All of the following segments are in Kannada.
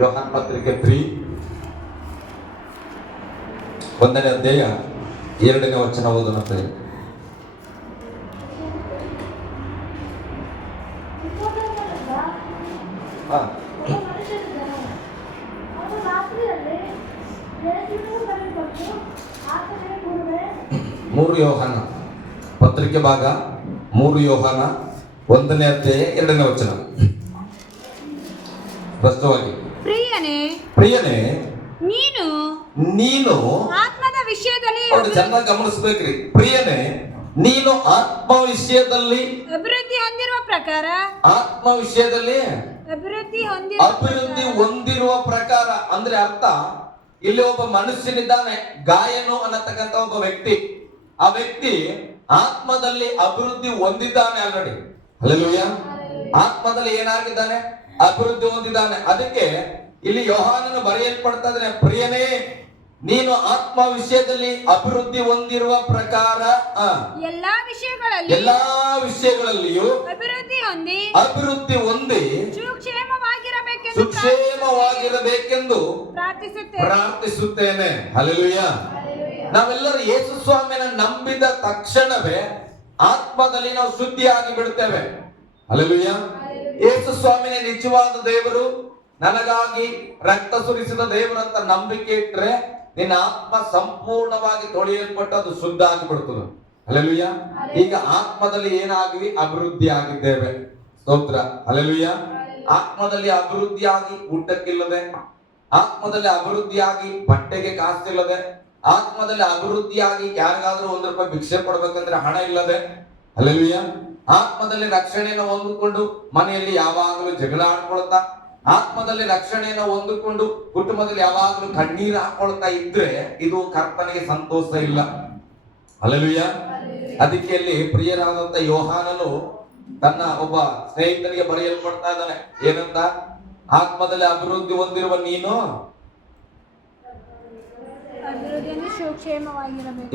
ಯೋಹಾನ ಪತ್ರಿಕೆ 3 1ನೇ ಅಧ್ಯಾಯ 2ನೇ ವಚನ ಓದೋಣಂತೆ. ಮೂರು ಯೋಹಾನ ಪತ್ರಿಕೆ ಭಾಗ 3 ಯೋಹಾನ 1ನೇ ಅಧ್ಯಾಯ 2ನೇ ವಚನ. ಸ್ಪಷ್ಟವಾಗಿ, ಪ್ರಿಯನೇ ನೀನು ಆತ್ಮದ ವಿಷಯದಲ್ಲಿ ಚೆನ್ನಾಗಿ ಗಮನಿಸ್ಬೇಕ್ರಿ. ಪ್ರಿಯನೇ ನೀನು ಆತ್ಮ ವಿಷಯದಲ್ಲಿ ಅಭಿವೃದ್ಧಿ ಹೊಂದಿರುವ ಪ್ರಕಾರ, ಆತ್ಮ ವಿಷಯದಲ್ಲಿ ಅಭಿವೃದ್ಧಿ ಹೊಂದಿರುವ ಪ್ರಕಾರ ಅಂದ್ರೆ ಅರ್ಥ, ಇಲ್ಲಿ ಒಬ್ಬ ಮನುಷ್ಯನಿದ್ದಾನೆ, ಗಾಯನು ಅನ್ನತಕ್ಕಂತ ಒಬ್ಬ ವ್ಯಕ್ತಿ. ಆ ವ್ಯಕ್ತಿ ಆತ್ಮದಲ್ಲಿ ಅಭಿವೃದ್ಧಿ ಹೊಂದಿದ್ದಾನೆ ಆಲ್ರೆಡಿ. ಹಲ್ಲೆಲೂಯಾ. ಆತ್ಮದಲ್ಲಿ ಏನಾಗಿದ್ದಾನೆ? ಅಭಿವೃದ್ಧಿ ಹೊಂದಿದ್ದಾನೆ. ಅದಕ್ಕೆ ಇಲ್ಲಿ ಯೋಹಾನನು ಬರೆಯಲ್ಪಡ್ತಾ ಇದ್ದಾನೆ, ಪ್ರಿಯನೇ ನೀನು ಆತ್ಮ ವಿಷಯದಲ್ಲಿ ಅಭಿವೃದ್ಧಿ ಹೊಂದಿರುವ ಪ್ರಕಾರ ಎಲ್ಲಾ ವಿಷಯಗಳಲ್ಲಿಯೂ ಅಭಿವೃದ್ಧಿ ಹೊಂದಿ ಸುಕ್ಷೇಮವಾಗಿರಬೇಕೆಂದು ಪ್ರಾರ್ಥಿಸುತ್ತೇನೆ. ಹಲ್ಲೆಲೂಯಾ. ನಾವೆಲ್ಲರೂ ಯೇಸು ಸ್ವಾಮಿನ ನಂಬಿದ ತಕ್ಷಣವೇ ಆತ್ಮದಲ್ಲಿ ನಾವು ಶುದ್ಧಿಯಾಗಿ ಬಿಡುತ್ತೇವೆ. ಹಲ್ಲೆಲೂಯಾ. ಯೇಸು ಸ್ವಾಮಿನೇ ನಿಜವಾದ ದೇವರು, ನನಗಾಗಿ ರಕ್ತ ಸುರಿಸಿದ ದೇವರಂತ ನಂಬಿಕೆ ಇಟ್ರೆ ನಿನ್ನ ಆತ್ಮ ಸಂಪೂರ್ಣವಾಗಿ ತೊಳೆಯಲ್ಪಟ್ಟು ಅದು ಶುದ್ಧ ಆಗಿಬಿಡ್ತದೆ. ಹಲ್ಲೆಲೂಯಾ. ಈಗ ಆತ್ಮದಲ್ಲಿ ಏನಾಗಿ ಅಭಿವೃದ್ಧಿ ಆಗಿದ್ದೇವೆ. ಸ್ತೋತ್ರ. ಹಲ್ಲೆಲೂಯಾ. ಆತ್ಮದಲ್ಲಿ ಅಭಿವೃದ್ಧಿಯಾಗಿ ಊಟಕ್ಕಿಲ್ಲದೆ, ಆತ್ಮದಲ್ಲಿ ಅಭಿವೃದ್ಧಿಯಾಗಿ ಬಟ್ಟೆಗೆ ಕಾಸಿಲ್ಲದೆ, ಆತ್ಮದಲ್ಲಿ ಅಭಿವೃದ್ಧಿಯಾಗಿ ಯಾರಿಗಾದ್ರೂ ₹1 ಭಿಕ್ಷೆ ಕೊಡ್ಬೇಕಂದ್ರೆ ಹಣ ಇಲ್ಲದೆ. ಹಲ್ಲೆಲೂಯಾ. ಆತ್ಮದಲ್ಲಿ ರಕ್ಷಣೆಯನ್ನು ಹೊಂದಿಕೊಂಡು ಮನೆಯಲ್ಲಿ ಯಾವಾಗಲೂ ಜಗಳ ಆಡ್ಕೊಳ್ತಾ, ಆತ್ಮದಲ್ಲಿ ರಕ್ಷಣೆಯನ್ನು ಹೊಂದಿಕೊಂಡು ಕುಟುಂಬದಲ್ಲಿ ಯಾವಾಗಲೂ ಕಣ್ಣೀರು ಹಾಕೊಳ್ತಾ ಇದ್ರೆ ಇದು ಕರ್ತನಿಗೆ ಸಂತೋಷ ಇಲ್ಲ. ಹಲ್ಲೆಲೂಯಾ. ಅದಕ್ಕೆ ಅಲ್ಲಿ ಪ್ರಿಯರಾದಂತ ಯೋಹಾನನು ತನ್ನ ಒಬ್ಬ ಸ್ನೇಹಿತನಿಗೆ ಬರೆಯಲ್ಪಡ್ತಾ ಇದ್ದಾನೆ. ಏನಂತ? ಆತ್ಮದಲ್ಲಿ ಅಭಿವೃದ್ಧಿ ಹೊಂದಿರುವ ನೀನು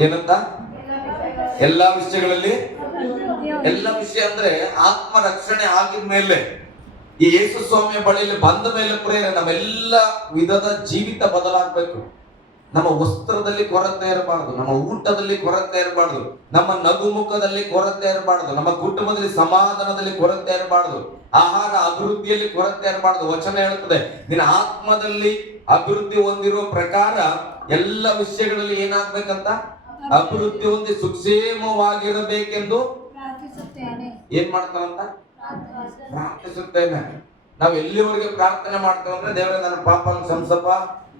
ಏನಂತ? ಎಲ್ಲಾ ವಿಷಯಗಳಲ್ಲಿ, ಎಲ್ಲ ವಿಷಯ ಅಂದ್ರೆ ಆತ್ಮ ರಕ್ಷಣೆ ಆಗಿದ್ಮೇಲೆ, ಈ ಯೇಸು ಸ್ವಾಮಿಯ ಬಳಿಯಲ್ಲಿ ಬಂದ ಮೇಲೆ ಪ್ರೇರಣೆ ನಮ್ಮೆಲ್ಲ ವಿಧದ ಜೀವಿತ ಬದಲಾಗಬೇಕು. ನಮ್ಮ ವಸ್ತ್ರದಲ್ಲಿ ಕೊರತೆ ಇರಬಾರ್ದು, ನಮ್ಮ ಊಟದಲ್ಲಿ ಕೊರತೆ ಇರಬಾರ್ದು, ನಮ್ಮ ನಗುಮುಖದಲ್ಲಿ ಕೊರತೆ ಇರಬಾರ್ದು, ನಮ್ಮ ಕುಟುಂಬದಲ್ಲಿ ಸಮಾಧಾನದಲ್ಲಿ ಕೊರತೆ ಇರಬಾರ್ದು, ಆಹಾರ ಅಭಿವೃದ್ಧಿಯಲ್ಲಿ ಕೊರತೆ ಇರಬಾರ್ದು. ವಚನ ಹೇಳುತ್ತದೆ, ನಿನ್ನ ಆತ್ಮದಲ್ಲಿ ಅಭಿವೃದ್ಧಿ ಹೊಂದಿರುವ ಪ್ರಕಾರ ಎಲ್ಲ ವಿಷಯಗಳಲ್ಲಿ ಏನಾಗ್ಬೇಕಂತ? ಅಭಿವೃದ್ಧಿ ಹೊಂದಿ ಸುಕ್ಷೇಮವಾಗಿರಬೇಕೆಂದು ಏನ್ ಮಾಡ್ತಾವಂತ? ಪ್ರಾರ್ಥಿಸುತ್ತೇನೆ. ನಾವ್ ಎಲ್ಲಿವರೆಗೆ ಪ್ರಾರ್ಥನೆ ಮಾಡ್ತೇವೆ ಅಂದ್ರೆ, ದೇವರೇ ನನ್ನ ಪಾಪನ ಕ್ಷಮಿಸಪ್ಪ,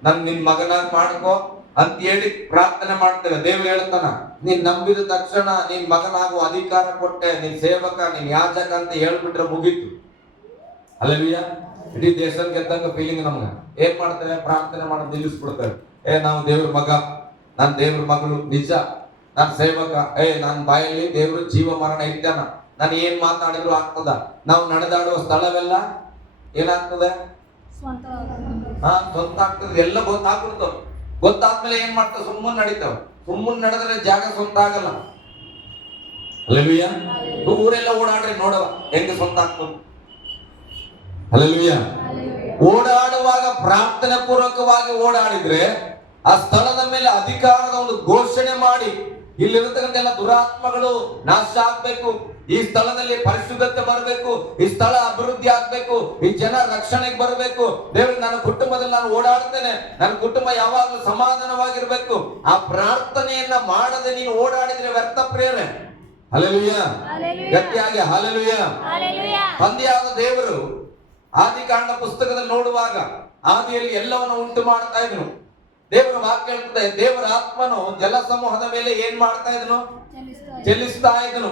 ನನ್ ನಿನ್ ಮಗನಾಗಿ ಮಾಡ್ಕೋ ಅಂತ ಹೇಳಿ ಪ್ರಾರ್ಥನೆ ಮಾಡ್ತೇವೆ. ದೇವ್ರು ಹೇಳ್ತಾನ, ನೀನ್ ನಂಬಿದ ತಕ್ಷಣ ನಿನ್ ಮಗನಾಗುವ ಅಧಿಕಾರ ಕೊಟ್ಟೆ, ನಿನ್ ಸೇವಕ, ನಿನ್ ಯಾಜಕ ಅಂತ ಹೇಳ್ಬಿಟ್ರೆ ಮುಗೀತು. ಹಲ್ಲೆಲೂಯಾ. ಇಡೀ ದೇಶ ಗೆದ್ದಂಗ ಫೀಲಿಂಗ್ ನಮ್ಗ. ಏನ್ ಮಾಡ್ತೇವೆ? ಪ್ರಾರ್ಥನೆ ಮಾಡೋದು ನಿಲ್ಲಿಸ್ಬಿಡ್ತೇವೆ. ನಾವು ದೇವ್ರ ಮಗ, ನಾನ್ ದೇವ್ರ ಮಗಳು, ನಿಜ ನಾನ್ ಸೇವಕ, ನನ್ನ ಬಾಯಲ್ಲಿ ದೇವ್ರ ಜೀವ ಮರಣ ಇದ್ದಾನ, ನಾನು ಏನ್ ಮಾತಾಡಿದ್ರು ಆಗ್ತದ. ನಾವು ನಡೆದಾಡುವ ಸ್ಥಳವೆಲ್ಲ ಏನಾಗ್ತದೆ? ಸ್ವಂತ ಆಗ್ತದೆ. ಎಲ್ಲ ಗೊತ್ತಾಗ್ಬಿಡ್ತಾವ. ಗೊತ್ತಾದ್ಮೇಲೆ ಏನ್ ಮಾಡ್ತಾವ? ಸುಮ್ಮನೆ ನಡೀತಾವ. ಸುಮ್ಮನೆ ನಡೆದ್ರೆ ಜಾಗ ಸ್ವಂತ ಆಗಲ್ಲ. ಹಲ್ಲೆಲೂಯಾ. ಊರೆಲ್ಲ ಓಡಾಡ್ರಿ, ನೋಡವ ಹೆಂಗ ಸ್ವಂತ ಆಗ್ತದೆ. ಹಲ್ಲೆಲೂಯಾ. ಓಡಾಡುವಾಗ ಪ್ರಾರ್ಥನೆ ಪೂರ್ವಕವಾಗಿ ಓಡಾಡಿದ್ರೆ ಆ ಸ್ಥಳದ ಮೇಲೆ ಅಧಿಕಾರದ ಒಂದು ಘೋಷಣೆ ಮಾಡಿ, ಇಲ್ಲಿರತಕ್ಕಂಥ ಎಲ್ಲ ದುರಾತ್ಮಗಳು ನಾಶ ಆಗ್ಬೇಕು, ಈ ಸ್ಥಳದಲ್ಲಿ ಪರಿಶುದ್ಧತೆ ಬರಬೇಕು, ಈ ಸ್ಥಳ ಅಭಿವೃದ್ಧಿ ಆಗ್ಬೇಕು, ಈ ಜನ ರಕ್ಷಣೆಗೆ ಬರಬೇಕು. ದೇವರು, ನನ್ನ ಕುಟುಂಬದಲ್ಲಿ ನಾನು ಓಡಾಡ್ತೇನೆ, ನನ್ನ ಕುಟುಂಬ ಯಾವಾಗಲೂ ಸಮಾಧಾನವಾಗಿರ್ಬೇಕು. ಆ ಪ್ರಾರ್ಥನೆಯನ್ನ ಮಾಡದೆ ನೀನು ಓಡಾಡಿದ್ರೆ ವ್ಯರ್ಥ ಪ್ರೇರಣೆ. ಹಲ್ಲೆಲೂಯಾ. ಗಟ್ಟಿಯಾಗಿ ಹಲ್ಲೆಲೂಯಾ. ತಂದೆಯಾದ ದೇವರು ಆದಿಕಾಂಡ ಪುಸ್ತಕದಲ್ಲಿ ನೋಡುವಾಗ ಆದಿಯಲ್ಲಿ ಎಲ್ಲವನ್ನು ಉಂಟು ಮಾಡ್ತಾ ಇದ್ನು. ದೇವರ ವಾಕ್ಯ ಹೇಳ್ತದೆ, ದೇವರ ಆತ್ಮನು ಜಲ ಸಮೂಹದ ಮೇಲೆ ಏನ್ ಮಾಡ್ತಾ ಇದ್ನು? ಚಲಿಸ್ತಾ ಇದ್ನು.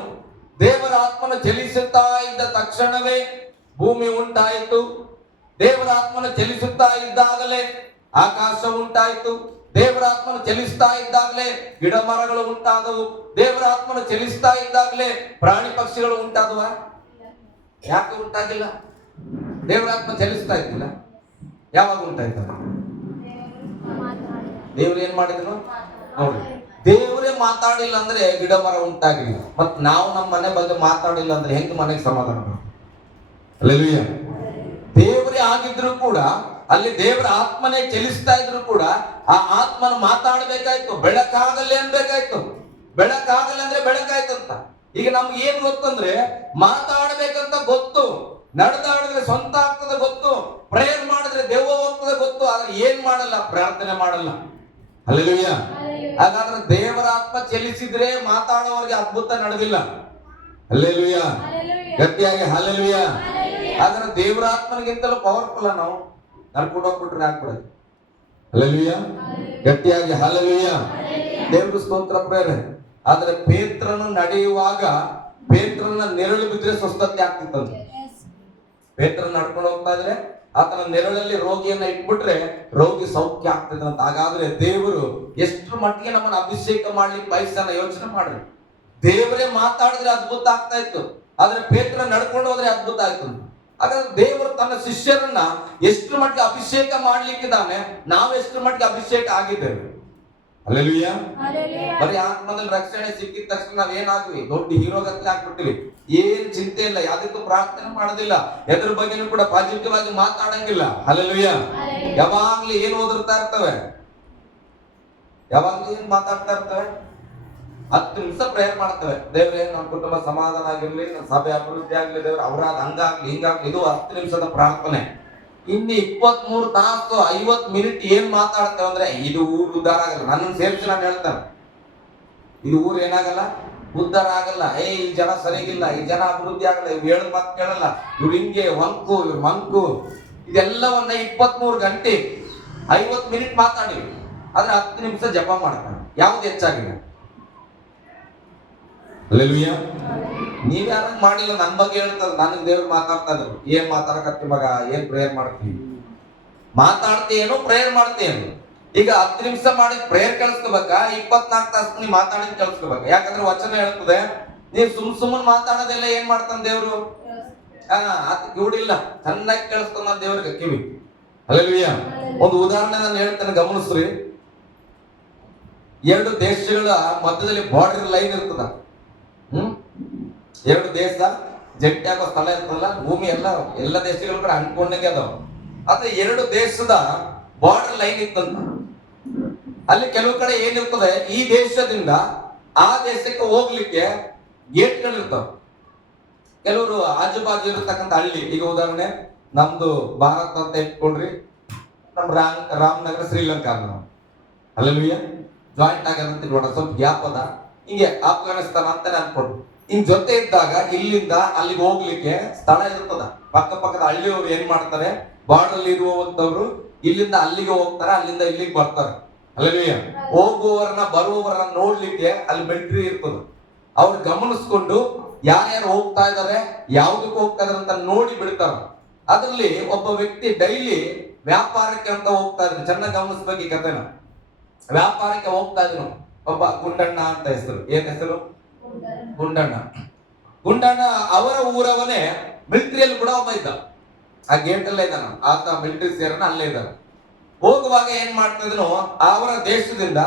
ದೇವರ ಆತ್ಮನು ಚಲಿಸುತ್ತಾ ಇದ್ದ ತಕ್ಷಣವೇ ಭೂಮಿ ಉಂಟಾಯಿತು. ದೇವರ ಆತ್ಮನು ಚಲಿಸುತ್ತಾ ಇದ್ದಾಗಲೇ ಆಕಾಶ ಉಂಟಾಯಿತು. ದೇವರ ಆತ್ಮನು ಚಲಿಸ್ತಾ ಇದ್ದಾಗಲೇ ಗಿಡ ಮರಗಳು ಉಂಟಾದವು. ದೇವರ ಆತ್ಮನು ಚಲಿಸ್ತಾ ಇದ್ದಾಗಲೇ ಪ್ರಾಣಿ ಪಕ್ಷಿಗಳು ಉಂಟಾದವ? ಯಾಕೆ ಉಂಟಾಗಿಲ್ಲ? ದೇವರ ಆತ್ಮ ಚಲಿಸ್ತಾ ಇದ್ದಿಲ್ಲ. ಯಾವಾಗ ಉಂಟಾಯ್ತ? ದೇವ್ರು ಏನ್ ಮಾಡಿದ್ರು ನೋಡಿ. ದೇವರೇ ಮಾತಾಡಿಲ್ಲ ಅಂದ್ರೆ ಗಿಡ ಮರ ಉಂಟಾಗಿಲ್ಲ. ಮತ್ ನಾವು ನಮ್ಮ ಮನೆ ಬಗ್ಗೆ ಮಾತಾಡಿಲ್ಲ ಅಂದ್ರೆ ಹೆಂಗ್ ಮನೆಗೆ ಸಮಾಧಾನ? ಹಲ್ಲೆಲೂಯಾ. ದೇವರೇ ಆಗಿದ್ರು ಕೂಡ ಅಲ್ಲಿ ದೇವರ ಆತ್ಮನೇ ಚಲಿಸ್ತಾ ಇದ್ರು ಕೂಡ ಆ ಆತ್ಮನ ಮಾತಾಡ್ಬೇಕಾಯ್ತು. ಬೆಳಕಾಗಲಿ ಅನ್ಬೇಕಾಯ್ತು. ಬೆಳಕಾಗಲಿ ಅಂದ್ರೆ ಬೆಳಕಾಯ್ತು ಅಂತ. ಈಗ ನಮ್ಗೆ ಏನ್ ಗೊತ್ತಂದ್ರೆ ಮಾತಾಡ್ಬೇಕಂತ ಗೊತ್ತು, ನಡೆದಾಡಿದ್ರೆ ಸ್ವಂತ ಆಗ್ತದೆ ಗೊತ್ತು, ಪ್ರೇಯರ್ ಮಾಡಿದ್ರೆ ದೆವ್ವ ಹೋಗ್ತದೆ ಗೊತ್ತು, ಆದ್ರೆ ಏನ್ ಮಾಡಲ್ಲ, ಪ್ರಾರ್ಥನೆ ಮಾಡಲ್ಲ. ಹಲ್ಲೆಲೂಯಾ. ಹಾಗಾದ್ರೆ ದೇವರ ಆತ್ಮ ಚಲಿಸಿದ್ರೆ ಮಾತಾಡೋರಿಗೆ ಅದ್ಭುತ ನಡೆದಿಲ್ಲ. ಹಲ್ಲೆಲೂಯಾ. ಗಟ್ಟಿಯಾಗಿ ಹಲ್ಲೆಲೂಯಾ. ಹಾಗಾದ್ರೆ ದೇವರ ಆತ್ಮನಿಗಿಂತಲೂ ಪವರ್ಫುಲ್ ನಾವು ನಡ್ಕೊಂಡು ಹೋಗ್ಬಿಟ್ರೆ ಆಗ್ಬಿಡೋದು. ಹಲ್ಲೆಲೂಯಾ. ಗಟ್ಟಿಯಾಗಿ ಹಲ್ಲೆಲೂಯಾ. ದೇವ್ರ ಸ್ತೋತ್ರ ಪ್ರೇರೆ. ಆದ್ರೆ ಪೇತ್ರನು ನಡೆಯುವಾಗ ಪೇತ್ರನ ನೆರಳು ಬಿದ್ರೆ ಸ್ವಸ್ಥತೆ ಆಗ್ತಿತ್ತಂತೆ. ಪೇತ್ರನ ನಡ್ಕೊಂಡು ಹೋಗ್ತಾ ಇದ್ರೆ ಆತನ ನೆರಳಲ್ಲಿ ರೋಗಿಯನ್ನ ಇಟ್ಬಿಟ್ರೆ ರೋಗಿ ಸೌಖ್ಯ ಆಗ್ತದೆ ಅಂತ. ಹಾಗಾದ್ರೆ ದೇವರು ಎಷ್ಟು ಮಟ್ಟಿಗೆ ನಮ್ಮನ್ನು ಅಭಿಷೇಕ ಮಾಡ್ಲಿಕ್ಕೆ ಬಯಸ್ತಾನ ಯೋಚನೆ ಮಾಡ್ರಿ. ದೇವರೇ ಮಾತಾಡಿದ್ರೆ ಅದ್ಭುತ ಆಗ್ತಾ ಇತ್ತು, ಆದ್ರೆ ಪೇತ್ರ ನಡ್ಕೊಂಡು ಹೋದ್ರೆ ಅದ್ಭುತ ಆಯ್ತು. ಹಾಗಾದ್ರೆ ದೇವರು ತನ್ನ ಶಿಷ್ಯರನ್ನ ಎಷ್ಟು ಮಟ್ಟಿಗೆ ಅಭಿಷೇಕ ಮಾಡ್ಲಿಕ್ಕಿದ್ದಾನೆ, ನಾವು ಎಷ್ಟು ಮಟ್ಟಿಗೆ ಅಭಿಷೇಕ ಆಗಿದ್ದೇವೆ. ಹಲ್ಲೆಲೂಯಾ. ಬರೀ ಆತ್ಮದಲ್ಲಿ ರಕ್ಷಣೆ ಸಿಕ್ಕಿದ ತಕ್ಷಣ ನಾವ್ ಏನಾಗ್ವಿ, ದೊಡ್ಡ ಹೀರೋಗತ್ಲೆ ಆಗ್ಬಿಟ್ಟಿವಿ. ಏನ್ ಚಿಂತೆ ಇಲ್ಲ, ಯಾವ್ದಕ್ಕೂ ಪ್ರಾರ್ಥನೆ ಮಾಡೋದಿಲ್ಲ, ಎದ್ರ ಬಗ್ಗೆನೂ ಕೂಡ ಪಾಸಿಟಿವ್ ಆಗಿ ಮಾತಾಡಂಗಿಲ್ಲ. ಹಲ್ಲೆಲೂಯಾ. ಯಾವಾಗ್ಲೂ ಏನ್ ಓದಿರ್ತಾ ಇರ್ತವೆ, ಯಾವಾಗ್ಲೂ ಏನ್ ಮಾತಾಡ್ತಾ ಇರ್ತವೆ. 10 ನಿಮಿಷ ಪ್ರೇಯರ್ ಮಾಡ್ತೇವೆ, ದೇವ್ರೇ ನಮ್ಮ ಕುಟುಂಬ ಸಮಾಧಾನ ಆಗಿರ್ಲಿ, ನಮ್ಮ ಸಭೆ ಅಭಿವೃದ್ಧಿ ಆಗ್ಲಿ, ದೇವ್ರ ಅವರಾದ ಹಂಗಾಗ್ಲಿ ಹಿಂಗಾಗ್ಲಿ. ಇದು 10 ನಿಮಿಷದ ಪ್ರಾರ್ಥನೆ. ಇನ್ನು 23 ತಾಸು 50 ಮಿನಿಟ್ ಏನ್ ಮಾತಾಡ್ತೇವೆ ಅಂದ್ರೆ ಇದು ಊರು ಉದ್ಧಾರ ಆಗಲ್ಲ. ನನ್ನನ್ನು ಸೇರಿಸಿ ನಾನು ಹೇಳ್ತೇನೆ, ಇದು ಊರು ಏನಾಗಲ್ಲ, ಉದ್ಧಾರ ಆಗಲ್ಲ. ಈ ಜನ ಸರಿಗಿಲ್ಲ, ಈ ಜನ ಅಭಿವೃದ್ಧಿ ಆಗಲ್ಲ, ಇವ್ರು ಹೇಳದ್ ಮಾತು ಕೇಳಲ್ಲ, ಇವ್ರು ಹಿಂಗೆ ವಂಕು, ಇವ್ರು ಮಂಕು. ಇದೆಲ್ಲವನ್ನ 23 ಗಂಟೆ 50 ಮಿನಿಟ್ ಮಾತಾಡಿ, ಆದ್ರೆ 10 ನಿಮಿಷ ಜಪ ಮಾಡ್ತಾನೆ. ಯಾವ್ದು ಹೆಚ್ಚಾಗಿದೆ? ಹಲ್ಲೆಲೂಯಾ. ನೀವ್ ಯಾರಂಗ್ ಮಾಡಿಲ್ಲ, ನನ್ ಬಗ್ಗೆ ಹೇಳ್ತದ, ನನಗ್ ದೇವ್ರು ಮಾತಾಡ್ತಾ ಇದ್ರು. ಏನ್ ಮಾತಾಡಕತ್ತಿ ಮಗ, ಏನ್ ಪ್ರೇಯರ್ ಮಾಡ್ತೀವಿ, ಮಾತಾಡ್ತೀಯೇನು ಪ್ರೇಯರ್ ಮಾಡ್ತೀಯೇನು? ಈಗ 10 ನಿಮಿಷ ಮಾಡಿ ಪ್ರೇಯರ್ ಕೇಳಿಸ್ಕೋಬೇಕಾ, 24 ತಾಸು ನೀ ಮಾತಾಡಿದ್ ಕೇಳಿಸ್ಕೋಬೇಕಾ? ಯಾಕಂದ್ರೆ ವಚನ ಹೇಳ್ತದೆ, ನೀವ್ ಸುಮ್ಮನ್ ಮಾತಾಡೋದೆಲ್ಲ ಏನ್ ಮಾಡ್ತಾನ ದೇವ್ರು? ಅದ್ ಕಿವಿಡಿಲ್ಲ, ಚೆನ್ನಾಗಿ ಕೇಳಿಸ್ತಾನ ದೇವ್ರಿಗೆ ಕಿವಿ. ಹಲ್ಲೆಲೂಯಾ. ಒಂದು ಉದಾಹರಣೆ ನಾನು ಹೇಳ್ತೇನೆ, ಗಮನಿಸ್ರಿ. 2 ದೇಶಗಳ ಮಧ್ಯದಲ್ಲಿ ಬಾರ್ಡರ್ ಲೈನ್ ಇರ್ತದ. 2 ದೇಶ ಜಂಟಿ ಆಗೋ ಸ್ಥಳ ಇರ್ತದಲ್ಲ, ಭೂಮಿ ಎಲ್ಲ ದೇಶಗಳು ಕೂಡ ಅಂಟ್ಕೊಂಡಂಗೆ ಅದಾವ. ಆದ್ರೆ 2 ದೇಶದ ಬಾರ್ಡರ್ ಲೈನ್ ಇತ್ತಂತ. ಅಲ್ಲಿ ಕೆಲವು ಕಡೆ ಏನಿರ್ತದೆ, ಈ ದೇಶದಿಂದ ಆ ದೇಶಕ್ಕೆ ಹೋಗ್ಲಿಕ್ಕೆ ಗೇಟ್ಗಳಿರ್ತಾವ. ಕೆಲವರು ಆಜು ಬಾಜು ಇರತಕ್ಕಂಥ ಹಳ್ಳಿ, ಈಗ ಉದಾಹರಣೆ ನಮ್ದು ಭಾರತ ಅಂತ ಇಟ್ಕೊಂಡ್ರಿ, ನಮ್ ರಾಮನಗರ ಶ್ರೀಲಂಕಾ ನಾವು ಹಲ್ಲೆಲೂಯಾ ಜಾಯಿಂಟ್ ಆಗದಂತ ನೋಡ, ಸ್ವಲ್ಪ ಗ್ಯಾಪ್ ಅದ. ಹಿಂಗೆ ಆಫ್ಘಾನಿಸ್ತಾನ ಅಂತಾನೆ ಅನ್ಕೊಂಡು ಹಿಂಗ್ ಜೊತೆ ಇದ್ದಾಗ ಇಲ್ಲಿಂದ ಅಲ್ಲಿಗೆ ಹೋಗ್ಲಿಕ್ಕೆ ಸ್ಥಳ ಇರ್ತದ. ಪಕ್ಕದ ಹಳ್ಳಿಯವರು ಏನ್ ಮಾಡ್ತಾರೆ, ಬಾರ್ಡರ್ ಇರುವಂತವ್ರು ಇಲ್ಲಿಂದ ಅಲ್ಲಿಗೆ ಹೋಗ್ತಾರೆ, ಅಲ್ಲಿಂದ ಇಲ್ಲಿಗೆ ಬರ್ತಾರೆ. ಹಲ್ಲೆಲೂಯಾ. ಹೋಗುವವರನ್ನ ಬರುವವರನ್ನ ನೋಡ್ಲಿಕ್ಕೆ ಅಲ್ಲಿ ಮಿಲಿಟರಿ ಇರ್ತದ. ಅವ್ರು ಗಮನಿಸ್ಕೊಂಡು ಯಾರ್ಯಾರು ಹೋಗ್ತಾ ಇದಾರೆ, ಯಾವ್ದಕ್ಕೆ ಹೋಗ್ತಾ ಇದಾರೆ ಅಂತ ನೋಡಿ ಬಿಡ್ತಾರ. ಅದ್ರಲ್ಲಿ ಒಬ್ಬ ವ್ಯಕ್ತಿ ಡೈಲಿ ವ್ಯಾಪಾರಕ್ಕೆ ಅಂತ ಹೋಗ್ತಾ ಇದ್ರು. ಚೆನ್ನಾಗಿ ಗಮನಿಸ್ಬೇಕು ಈ ಕಥೆನ. ವ್ಯಾಪಾರಕ್ಕೆ ಹೋಗ್ತಾ ಇದ್ರು ಒಬ್ಬ ಗುಂಡಣ್ಣ ಅಂತ ಹೆಸರು. ಏನ್ ಹೆಸರು? ಗುಂಡಣ್ಣ. ಅವರ ಊರವನೇ ಮಿಲಿಟರಿಯಲ್ಲಿ ಕೂಡ ಒಬ್ಬ ಇದ್ದ, ಆ ಗೇಟ್ ಅಲ್ಲೇ ಇದ್ದಾನ. ಆತ ಮಿಲಿಟರಿ ಸೇರನ ಅಲ್ಲೇ ಇದ್ದಾನ. ಹೋಗುವಾಗ ಏನ್ ಮಾಡ್ತಾ ಇದ್ನು, ಅವರ ದೇಶದಿಂದ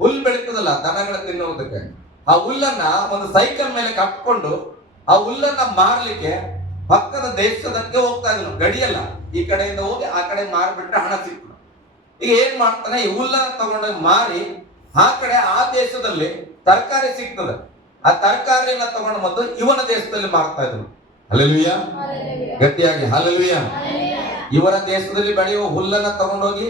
ಹುಲ್ ಬೆಳೀತದಲ್ಲ ದನಗಳ ತಿನ್ನುವುದಕ್ಕೆ, ಆ ಹುಲ್ಲನ್ನ ಒಂದು ಸೈಕಲ್ ಮೇಲೆ ಕಟ್ಕೊಂಡು ಆ ಹುಲ್ಲನ್ನ ಮಾರ್ಲಿಕ್ಕೆ ಪಕ್ಕದ ದೇಶದಕ್ಕೆ ಹೋಗ್ತಾ ಇದ್ನು. ಗಡಿಯಲ್ಲ, ಈ ಕಡೆಯಿಂದ ಹೋಗಿ ಆ ಕಡೆ ಮಾರ್ಬಿಟ್ರೆ ಹಣ ಸಿಕ್ತು. ಈಗ ಏನ್ ಮಾಡ್ತಾನೆ, ಈ ಹುಲ್ಲನ್ನ ತಗೊಂಡೋಗಿ ಮಾರಿ ಆ ಕಡೆ ಆ ದೇಶದಲ್ಲಿ ತರಕಾರಿ ಸಿಗ್ತದೆ, ಆ ತರಕಾರಿಯನ್ನ ತಗೊಂಡು ಬಂದು ಇವನ ದೇಶದಲ್ಲಿ ಮಾರ್ತಾ ಇದ್ರು. ಹಲ್ಲೆಲೂಯಾ. ಗಟ್ಟಿಯಾಗಿ ಹಲ್ಲೆಲೂಯಾ. ಇವರ ದೇಶದಲ್ಲಿ ಬೆಳೆಯುವ ಹುಲ್ಲನ್ನ ತಗೊಂಡೋಗಿ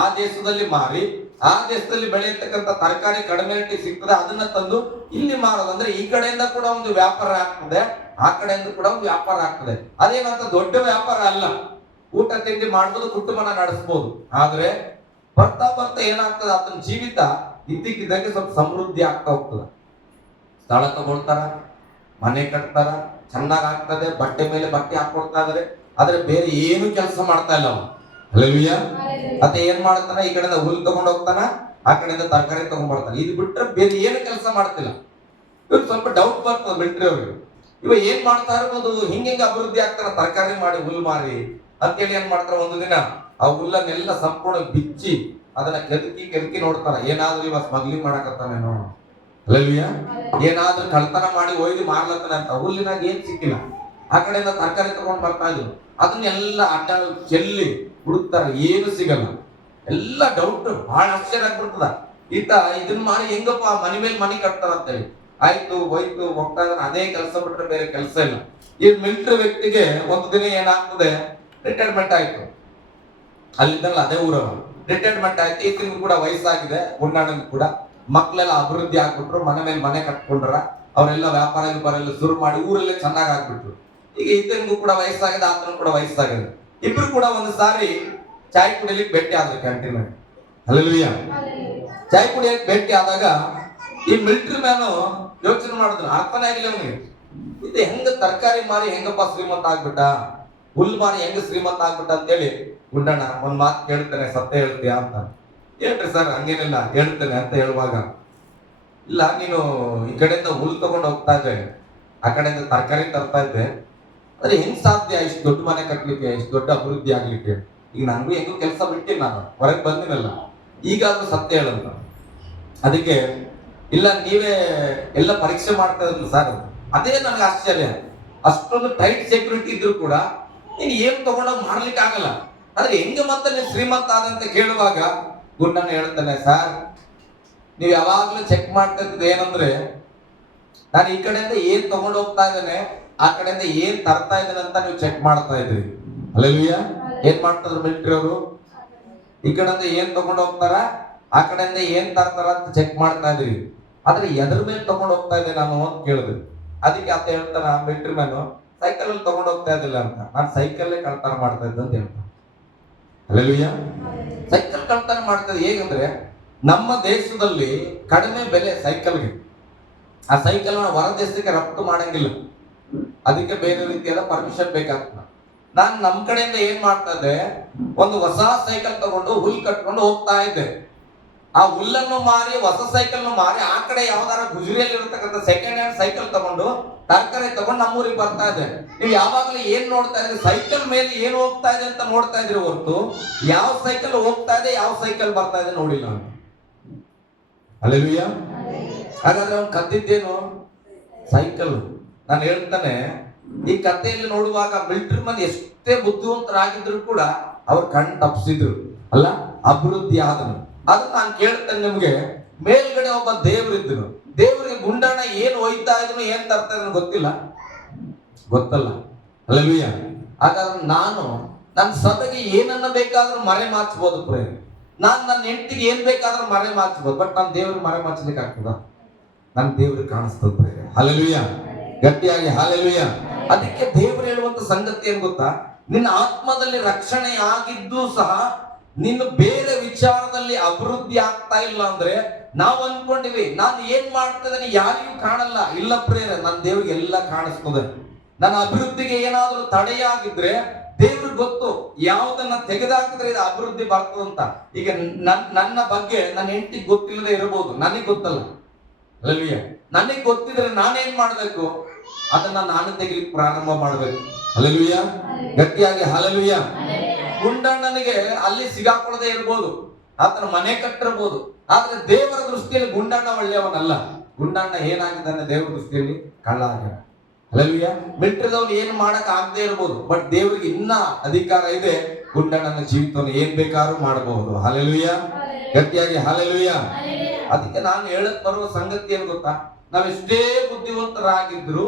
ಆ ದೇಶದಲ್ಲಿ ಮಾರಿ, ಆ ದೇಶದಲ್ಲಿ ಬೆಳೆಯತಕ್ಕಂಥ ತರಕಾರಿ ಕಡಿಮೆ ರೇಟಿಗೆ ಸಿಗ್ತದೆ, ಅದನ್ನ ತಂದು ಇಲ್ಲಿ ಮಾರೋದಂದ್ರೆ ಈ ಕಡೆಯಿಂದ ಕೂಡ ಒಂದು ವ್ಯಾಪಾರ ಆಗ್ತದೆ, ಆ ಕಡೆಯಿಂದ ಕೂಡ ಒಂದು ವ್ಯಾಪಾರ ಆಗ್ತದೆ. ಅದೇನಂತ ದೊಡ್ಡ ವ್ಯಾಪಾರ ಅಲ್ಲ, ಊಟ ತಿಂಡಿ ಮಾಡ್ಬೋದು, ಕುಟುಂಬನ ನಡೆಸಬಹುದು. ಆದ್ರೆ ಬರ್ತಾ ಏನಾಗ್ತದೆ, ಅದನ್ನ ಜೀವಿತ ಇದ್ದಕ್ಕಿದ್ದಂಗೆ ಸ್ವಲ್ಪ ಸಮೃದ್ಧಿ ಆಗ್ತಾ ಹೋಗ್ತದೆ. ಸ್ಥಳ ತಗೊಳ್ತಾರ, ಮನೆ ಕಟ್ತಾರ, ಚೆನ್ನಾಗ್ ಆಗ್ತದೆ, ಬಟ್ಟೆ ಮೇಲೆ ಬಟ್ಟೆ ಹಾಕೊಳ್ತಾ ಇದಾರೆ, ಆದ್ರೆ ಬೇರೆ ಏನು ಕೆಲಸ ಮಾಡ್ತಾ ಇಲ್ಲ ಅವನು. ಹಲ್ಲೆಲೂಯಾ. ಮತ್ತೆ ಏನ್ ಮಾಡ್ತಾನ, ಈ ಕಡೆಯಿಂದ ಹುಲ್ ತಗೊಂಡ್ ಹೋಗ್ತಾನ, ಆ ಕಡೆಯಿಂದ ತರಕಾರಿ ತಗೊಂಡ್ ಬರ್ತಾನೆ. ಇದು ಬಿಟ್ರೆ ಬೇರೆ ಏನು ಕೆಲಸ ಮಾಡ್ತಿಲ್ಲ. ಇವ್ರು ಸ್ವಲ್ಪ ಡೌಟ್ ಬರ್ತದೆ ಮಿಲಿಟರಿ ಅವ್ರಿಗೆ, ಇವ ಏನ್ ಮಾಡ್ತಾ ಇರ್ಬೋದು, ಹಿಂಗೆ ಅಭಿವೃದ್ಧಿ ಆಗ್ತಾರ ತರಕಾರಿ ಮಾಡಿ ಹುಲ್ ಮಾರಿ ಅಂತೇಳಿ ಏನ್ ಮಾಡ್ತಾರ, ಒಂದು ದಿನ ಆ ಹುಲ್ಲನ್ನೆಲ್ಲ ಸಂಪೂರ್ಣ ಬಿಚ್ಚಿ ಅದನ್ನ ಕೆದಕಿ ನೋಡ್ತಾರ, ಏನಾದ್ರೂ ಇವ ಸ್ಮಗ್ಲಿಂಗ್ ಮಾಡಕತ್ತಾನೇನೋ. ಹಲ್ಲೆಲೂಯಾ. ಏನಾದ್ರೂ ಕಳ್ತನ ಮಾಡಿ ಒಯ್ದು ಮಾರ್ಲತ್ತಾನೆ ಅಂತ. ಹುಲ್ಲಿನಾಗ ಏನ್ ಸಿಕ್ಕಿಲ್ಲ, ಆ ಕಡೆಯಿಂದ ತರಕಾರಿ ತಗೊಂಡು ಬರ್ತಾ ಇದ್ರು. ಅದನ್ನೆಲ್ಲ ಅಡ್ಡ ಚೆಲ್ಲಿ ಹುಡುಕ್ತಾರೆ, ಏನು ಸಿಗಲ್ಲ. ಎಲ್ಲ ಡೌಟ್, ಬಹಳ ಆಶ್ಚರ್ಯ ಆಗ್ಬಿಡ್ತದ. ಈತ ಇದನ್ನ ಮಾಡಿ ಹೆಂಗಪ್ಪ ಮನೆ ಮೇಲೆ ಮನೆ ಕಟ್ತಾರ ಅಂತೇಳಿ ಆಯ್ತು ಹೋಯ್ತು ಹೋಗ್ತಾ ಇದ್ದಾನೆ. ಅದೇ ಕೆಲಸ ಬಿಟ್ರೆ ಬೇರೆ ಕೆಲಸ ಇಲ್ಲ. ಈ ಮಿಲಿಟರಿ ವ್ಯಕ್ತಿಗೆ ಒಂದು ದಿನ ಏನಾಗ್ತದೆ, ರಿಟೈರ್ಮೆಂಟ್ ಆಯ್ತು. ಅಲ್ಲಿದ್ದಲ್ಲ ಅದೇ ಊರವ, ರಿಟೈರ್ಮೆಂಟ್ ಆಯ್ತು. ಈತನಿಗೂ ಕೂಡ ವಯಸ್ಸಾಗಿದೆ, ಗುಂಡಾಣಿಗೂ ಕೂಡ ಮಕ್ಕಳೆಲ್ಲ ಅಭಿವೃದ್ಧಿ ಆಗ್ಬಿಟ್ರು, ಮನೆ ಮೇಲೆ ಮನೆ ಕಟ್ಕೊಂಡ್ರ, ಅವರೆಲ್ಲ ವ್ಯಾಪಾರ ಎಲ್ಲ ಶುರು ಮಾಡಿ ಊರಲ್ಲೇ ಚೆನ್ನಾಗಿ ಆಗ್ಬಿಟ್ರು. ಈಗ ಈತನಿಗೂ ಕೂಡ ವಯಸ್ಸಾಗಿದೆ, ಆತನಿಗೂ ಕೂಡ ವಯಸ್ಸಾಗಿದೆ. ಇಬ್ರು ಕೂಡ ಒಂದು ಸಾರಿ ಚಾಯ್ ಕುಡಿಯಲಿಕ್ಕೆ ಭೇಟಿ ಆದ್ರು ಕ್ಯಾಂಟೀನ್ ಅಲ್ಲಿ. ಹಲ್ಲೆಲೂಯಾ. ಚಾಯ್ ಕುಡಿಯಕ್ಕೆ ಭೇಟಿ ಆದಾಗ ಈ ಮಿಲಿಟರಿ ಮ್ಯಾನು ಯೋಚನೆ ಮಾಡಿದ್ರು, ಅರ್ಥನೇ ಆಗಿಲ್ಲ ಅವನಿಗೆ. ಇದು ಹೆಂಗ ತರಕಾರಿ ಮಾರಿ ಹೆಂಗಪ್ಪ ಶ್ರೀಮಂತ ಆಗ್ಬಿಟ್ಟ, ಹುಲ್ ಮಾರಿ ಹೆಂಗ ಶ್ರೀಮಂತ ಆಗ್ಬಿಟ್ಟ ಅಂತೇಳಿ, ಗುಂಡಣ್ಣ ಒಂದ್ ಮಾತು ಕೇಳ್ತೇನೆ, ಸತ್ಯ ಹೇಳ್ತೀಯಾ ಅಂತ. ಹೇಳ್ರಿ ಸರ್, ಹಂಗೇನಿಲ್ಲ ಹೇಳ್ತೇನೆ ಅಂತ ಹೇಳುವಾಗ, ಇಲ್ಲ ನೀನು ಈ ಕಡೆಯಿಂದ ಹುಲ್ ತಗೊಂಡು ಹೋಗ್ತಾ ಇದ್ದೆ, ಆ ಕಡೆಯಿಂದ ತರಕಾರಿ ತರ್ತಾ ಇದ್ದೆ, ಆದ್ರೆ ಹೆಂಗ್ ಸಾಧ್ಯ ಇಷ್ಟು ದೊಡ್ಡ ಮನೆ ಕಟ್ಲಿಕ್ಕೆ, ಇಷ್ಟು ದೊಡ್ಡ ಅಭಿವೃದ್ಧಿ ಆಗ್ಲಿಕ್ಕೆ? ಈಗ ನನಗೂ ಹೆಂಗೂ ಕೆಲಸ ಬಿಟ್ಟಿನಿ, ನಾನು ಹೊರಗೆ ಬಂದಿನಲ್ಲ, ಈಗಾದ್ರೂ ಸತ್ಯ ಹೇಳಂತ. ಅದಕ್ಕೆ ಇಲ್ಲ ನೀವೇ ಎಲ್ಲ ಪರೀಕ್ಷೆ ಮಾಡ್ತಾ ಇದ್ರಲ್ಲ ಸರ್, ಅದೇ ನನಗೆ ಆಶ್ಚರ್ಯ. ಅಷ್ಟೊಂದು ಟೈಟ್ ಸೆಕ್ಯೂರಿಟಿ ಇದ್ರು ಕೂಡ ನೀನು ಏನ್ ತಗೊಂಡೋಗಿ ಮಾಡ್ಲಿಕ್ಕೆ ಆಗಲ್ಲ, ಆದ್ರೆ ಹೆಂಗ ಮತ್ತೆ ನೀವು ಶ್ರೀಮಂತ ಆದಂತ ಕೇಳುವಾಗ ಗುಂಡಣ್ಣ ಹೇಳ್ತಾನೆ, ಸರ್ ನೀವು ಯಾವಾಗ್ಲೂ ಚೆಕ್ ಮಾಡ್ತಾ ಇದ್ದು ಏನಂದ್ರೆ, ನಾನು ಈ ಕಡೆಯಿಂದ ಏನ್ ತಗೊಂಡು ಹೋಗ್ತಾ ಇದ್ದೇನೆ, ಆ ಕಡೆಯಿಂದ ಏನ್ ತರ್ತಾ ಇದ್ದೇನೆ ಅಂತ ನೀವು ಚೆಕ್ ಮಾಡ್ತಾ ಇದ್ರಿ. ಹಲ್ಲೆಲೂಯಾ. ಏನ್ ಮಾಡ್ತಿದ್ರು ಮಿಲಿಟರಿ ಅವರು? ಈ ಕಡೆಯಿಂದ ಏನ್ ತಗೊಂಡು ಹೋಗ್ತಾರ, ಆ ಕಡೆಯಿಂದ ಏನ್ ತರ್ತಾರ ಅಂತ ಚೆಕ್ ಮಾಡ್ತಾ ಇದ್ರಿ. ಆದ್ರೆ ಎದ್ರ ಮೇಲೆ ತಗೊಂಡು ಹೋಗ್ತಾ ಇದ್ದೆ ನಾನು ಅಂತ ಕೇಳಿದ್ರಿ. ಅದಕ್ಕೆ ಆತ ಹೇಳ್ತಾನ ಮಿಲಿಟರಿ ಮ್ಯಾನು, ಸೈಕಲ್ ಅಲ್ಲಿ ತಗೊಂಡು ಹೋಗ್ತಾ ಇದ್ದಿಲ್ಲ ಅಂತ, ನಾನು ಸೈಕಲ್ಲೇ ಕಳ್ತನ ಮಾಡ್ತಾ ಇದ್ದೆ ಅಂತ ಹೇಳ್ತಾನೆ. ಹಲ್ಲೆಲೂಯಾ. ಸೈಕಲ್ ಕಳ್ತನ ಮಾಡ್ತಾ ಇದ್ದೆ. ಹೇಗಂದ್ರೆ ನಮ್ಮ ದೇಶದಲ್ಲಿ ಕಡಿಮೆ ಬೆಲೆ ಸೈಕಲ್ಗೆ, ಆ ಸೈಕಲ್ ಹೊರ ದೇಶಕ್ಕೆ ರಫ್ತು ಮಾಡಂಗಿಲ್ಲ, ಅದಕ್ಕೆ ಬೇರೆ ರೀತಿಯಾದ ಪರ್ಮಿಷನ್ ಬೇಕಾಗ್ತದೆ. ನಾನು ನಮ್ ಕಡೆಯಿಂದ ಏನ್ ಮಾಡ್ತಾ ಇದ್ದೆ, ಒಂದು ಹೊಸ ಸೈಕಲ್ ತಗೊಂಡು ಹುಲ್ ಕಟ್ಕೊಂಡು ಹೋಗ್ತಾ ಇದ್ದೆ. ಆ ಹುಲ್ಲನ್ನು ಮಾರಿ, ಹೊಸ ಸೈಕಲ್ ಮಾರಿ, ಆ ಕಡೆ ಯಾವ್ದಾರ ಗುಜರಿಯಲ್ಲಿ ಇರತಕ್ಕಂಥ ಸೆಕೆಂಡ್ ಹ್ಯಾಂಡ್ ಸೈಕಲ್ ತಗೊಂಡು ತರಕಾರಿ ತಗೊಂಡು ನಮ್ಮೂರಿಗೆ ಬರ್ತಾ ಇದ್ದೆ. ನೀವು ಯಾವಾಗಲೂ ಏನ್ ನೋಡ್ತಾ ಇದ್ರಿ, ಸೈಕಲ್ ಮೇಲೆ ಏನ್ ಹೋಗ್ತಾ ಇದೆ ಅಂತ ನೋಡ್ತಾ ಇದ್ರಿ ಹೊರತು ಯಾವ ಸೈಕಲ್ ಹೋಗ್ತಾ ಇದೆ, ಯಾವ ಸೈಕಲ್ ಬರ್ತಾ ಇದೆ ನೋಡಿಲ್ಲ. ಹಲ್ಲೆಲೂಯಾ. ಹಾಗಾದ್ರೆ ಅವ್ನು ಕದ್ದಿದ್ದೇನು? ಸೈಕಲ್. ನಾನು ಹೇಳ್ತಾನೆ, ಈ ಕಥೆಯಲ್ಲಿ ನೋಡುವಾಗ ಮಿಲಿಟರಿ ಮಂದಿ ಎಷ್ಟೇ ಬುದ್ಧಿವಂತರಾಗಿದ್ರು ಕೂಡ ಅವ್ರು ಕಣ್ ತಪ್ಪಿಸಿದ್ರು ಅಲ್ಲ, ಅಭಿವೃದ್ಧಿ ಆದನು. ಅದನ್ನ ನಾನು ಕೇಳ್ತೇನೆ ನಿಮ್ಗೆ, ಮೇಲ್ಗಡೆ ಒಬ್ಬ ದೇವರಿದ್ದನು, ದೇವರಿಗೆ ಗುಂಡಣ್ಣ ಏನ್ ಒಯ್ತಾ ಇದ್ರು ಏನ್ ತರ್ತಾ ಇದ್ರು ಗೊತ್ತಿಲ್ಲ, ಗೊತ್ತಲ್ಲ. ಹಲ್ಲೆಲೂಯಾ. ಹಾಗಾದ್ರೆ ನಾನು ನನ್ನ ಸಭೆಗೆ ಏನನ್ನ ಬೇಕಾದ್ರೂ ಮರೆ ಮಾಚಬಹುದು ಪ್ರೇಮ, ನಾನು ನನ್ನ ಹೆಂಡತಿಗೆ ಏನ್ ಬೇಕಾದ್ರೂ ಮರೆ ಮಾಚಬಹುದು, ಬಟ್ ನನ್ನ ದೇವ್ರಿಗೆ ಮರೆ ಮಾಚಲಿಕ್ಕೆ ಆಗ್ತದ? ನನ್ನ ದೇವ್ರಿಗೆ ಕಾಣಿಸ್ತದ ಪ್ರೇಮ. ಹಲ್ಲೆಲೂಯಾ. ಗಟ್ಟಿಯಾಗಿ ಹಲ್ಲೆಲೂಯಾ. ಅದಕ್ಕೆ ದೇವರು ಹೇಳುವಂತ ಸಂಗತಿ ಏನ್ ಗೊತ್ತಾ, ನಿನ್ನ ಆತ್ಮದಲ್ಲಿ ರಕ್ಷಣೆ ಆಗಿದ್ದು ಸಹ ನೀನು ಬೇರೆ ವಿಚಾರದಲ್ಲಿ ಅಭಿವೃದ್ಧಿ ಆಗ್ತಾ ಇಲ್ಲ ಅಂದ್ರೆ, ನಾವು ಅನ್ಕೊಂಡಿವಿ ನಾನು ಏನ್ ಮಾಡ್ತಾ ಇದ್ದೀನಿ ಯಾರಿಗೂ ಕಾಣಲ್ಲ. ಇಲ್ಲ ಪ್ರೇರ, ನನ್ನ ದೇವ್ರಿಗೆ ಎಲ್ಲ ಕಾಣಿಸ್ತದೆ. ನನ್ನ ಅಭಿವೃದ್ಧಿಗೆ ಏನಾದ್ರೂ ತಡೆಯಾಗಿದ್ರೆ ದೇವ್ರಿಗೆ ಗೊತ್ತು, ಯಾವುದನ್ನ ತೆಗೆದಾಕಿದ್ರೆ ಇದು ಅಭಿವೃದ್ಧಿ ಬರ್ತದಂತ. ಈಗ ನನ್ನ ಬಗ್ಗೆ ನನ್ನ ಹೆಂಡತಿಗೆ ಗೊತ್ತಿಲ್ಲದೆ ಇರಬಹುದು, ನನಗೆ ಗೊತ್ತಲ್ಲ. ಹಲ್ಲೆಲೂಯಾ. ನನಗೆ ಗೊತ್ತಿದ್ರೆ ನಾನೇನ್ ಮಾಡ್ಬೇಕು, ಅದನ್ನ ನಾನು ತೆಗಿಲಿಕ್ಕೆ ಪ್ರಾರಂಭ ಮಾಡ್ಬೇಕು. ಹಲ್ಲೆಲೂಯಾ. ಗಟ್ಟಿಯಾಗಿ ಹಲ್ಲೆಲೂಯಾ. ಗುಂಡಣ್ಣನಿಗೆ ಅಲ್ಲಿ ಸಿಗಾಕೊಳ್ಳದೆ ಇರ್ಬೋದು, ಆತನ ಮನೆ ಕಟ್ಟಿರ್ಬೋದು, ಆದ್ರೆ ದೇವರ ದೃಷ್ಟಿಯಲ್ಲಿ ಗುಂಡಣ್ಣ ಒಳ್ಳೆಯವನಲ್ಲ. ಗುಂಡಣ್ಣ ಏನಾಗಿದ್ದಾನೆ ದೇವರ ದೃಷ್ಟಿಯಲ್ಲಿ? ಕಳ್ಳ ಆಗ್ಯಾನ. ಹಲ್ಲೆಲೂಯಾ. ಮಿಲಿಟರಿದವ್ನು ಏನ್ ಮಾಡಕ್ ಆಗದೆ ಇರ್ಬೋದು, ಬಟ್ ದೇವರಿಗೆ ಇನ್ನ ಅಧಿಕಾರ ಇದೆ, ಗುಂಡಣ್ಣನ ಜೀವಿತವನ್ನು ಏನ್ ಬೇಕಾದ್ರೂ ಮಾಡಬಹುದು. ಹಲ್ಲೆಲೂಯಾ. ಗಟ್ಟಿಯಾಗಿ ಹಲ್ಲೆಲೂಯಾ. ಅದಕ್ಕೆ ನಾನು ಹೇಳಕ್ ಬರುವ ಸಂಗತಿ ಏನ್ ಗೊತ್ತಾ, ನಾವೆಷ್ಟೇ ಬುದ್ಧಿವಂತರಾಗಿದ್ರು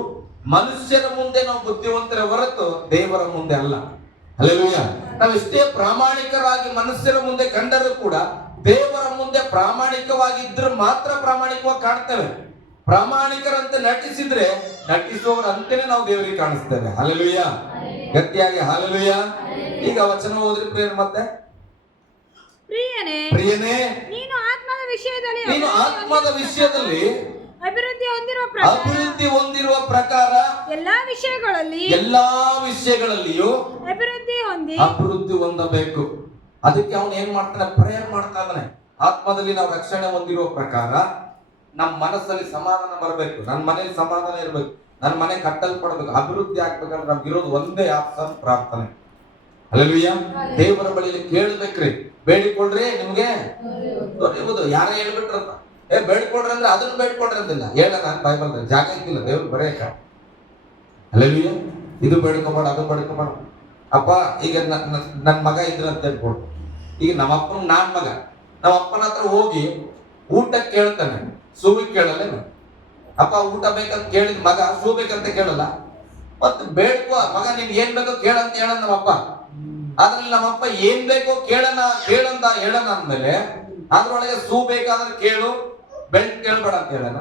ಮನುಷ್ಯರ ಮುಂದೆ ನಾವು ಬುದ್ಧಿವಂತರ ಹೊರತು ದೇವರ ಮುಂದೆ ಅಲ್ಲ. ಹಲ್ಲೆಲೂಯಾ. ನಾವೆಷ್ಟೇ ಪ್ರಾಮಾಣಿಕರಾಗಿ ಮನುಷ್ಯರ ಮುಂದೆ ಕಂಡರೂ ಕೂಡ ದೇವರ ಮುಂದೆ ಪ್ರಾಮಾಣಿಕವಾಗಿದ್ರೆ ಮಾತ್ರ ಪ್ರಾಮಾಣಿಕವಾಗಿ ಕಾಣ್ತೇವೆ. ಪ್ರಾಮಾಣಿಕರಂತೆ ನಟಿಸಿದ್ರೆ ನಟಿಸುವವರಂತೆನೆ ನಾವು ದೇವರಿಗೆ ಕಾಣಿಸ್ತೇವೆ. ಹಲ್ಲೆಲೂಯಾ. ಗಟ್ಟಿಯಾಗಿ ಹಲ್ಲೆಲೂಯಾ. ಈಗ ವಚನ ಓದ್ರಿ ಪ್ರಿಯರೇ. ಮತ್ತೆ ಪ್ರಿಯನೇ, ನೀನು ಆತ್ಮದ ವಿಷಯದಲ್ಲಿ ಅಭಿವೃದ್ಧಿ ಹೊಂದಿರುವ ಪ್ರಕಾರ ಎಲ್ಲಾ ವಿಷಯಗಳಲ್ಲಿಯೂ ಅಭಿವೃದ್ಧಿ ಹೊಂದಬೇಕು. ಅದಕ್ಕೆ ಅವನು ಏನ್ ಮಾಡ್ತಾನೆ, ಪ್ರೇಯರ್ ಮಾಡ್ತಾ ಇದ್ದಾನೆ. ಆತ್ಮದಲ್ಲಿ ನಾವು ರಕ್ಷಣೆ ಹೊಂದಿರುವ ಪ್ರಕಾರ ನಮ್ಮ ಮನಸ್ಸಲ್ಲಿ ಸಮಾಧಾನ ಬರಬೇಕು, ನನ್ನ ಮನೆಯಲ್ಲಿ ಸಮಾಧಾನ ಇರಬೇಕು, ನನ್ನ ಮನೆ ಕಟ್ಟಲ್ಪಡಬೇಕು, ಅಭಿವೃದ್ಧಿ ಆಗ್ಬೇಕಂದ್ರೆ ನಮ್ಗೆ ಇರೋದು ಒಂದೇ ಆಪ್ಷನ್, ಪ್ರಾರ್ಥನೆ. ಹಲ್ಲೆಲೂಯಾ. ದೇವರ ಬಳಿಯಲ್ಲಿ ಕೇಳ್ಬೇಕ್ರಿ, ಬೇಡಿಕೊಳ್ರಿ ನಿಮ್ಗೆ ದೊರೆಯುವುದು. ಯಾರ ಹೇಳ್ಬಿಟ್ರಂತ, ಬೇಡ್ಕೊಡ್ರಿ ಅಂದ್ರೆ ಅದನ್ನ ಬೇಡ್ಕೊಡ್ರಿ ಅಂತಿಲ್ಲ, ಹೇಳ ನಾನು ಬೈಬಲ್ ಜಾಗ ಇದ್ದಿಲ್ಲ ದೇವ್ರು ಬರೆಯಕ. ಹಲ್ಲೆಲೂಯಾ. ಇದು ಬೇಡ್ಕೋಬೇಡ ಅದು ಬೇಡ್ಕೋಬೇಡ. ಅಪ್ಪ ಈಗ ನನ್ನ ಮಗ ಇದ್ರ ಅಂತ ಹೇಳ್ಕೊಡು. ಈಗ ನಮ್ಮಪ್ಪನ ನಾನ್ ಮಗ, ನಮ್ಮ ಅಪ್ಪನ ಹತ್ರ ಹೋಗಿ ಊಟ ಕೇಳ್ತಾನೆ, ಸೂವಿ ಕೇಳಲ್ಲ. ಅಪ್ಪ ಊಟ ಬೇಕಂತ ಕೇಳಿದ ಮಗ ಸೂ ಬೇಕಂತ ಕೇಳಲ್ಲ. ಮತ್ತೆ ಬೇಡ್ಕೋ ಮಗ, ನೀನ್ ಏನ್ ಬೇಕೋ ಕೇಳಂತ ಹೇಳ ನಮ್ಮಪ್ಪ. ಅದ್ರಲ್ಲಿ ನಮ್ಮಪ್ಪ ಏನ್ ಬೇಕೋ ಕೇಳಂತ ಹೇಳಣ ಅಂದ್ಮೇಲೆ ಅದ್ರೊಳಗೆ ಸೂ ಬೇಕಾದ್ರೆ ಕೇಳು, ಬೆಲ್ಟ್ ಕೇಳ್ಬೇಡ ಅಂತ ಹೇಳಣ.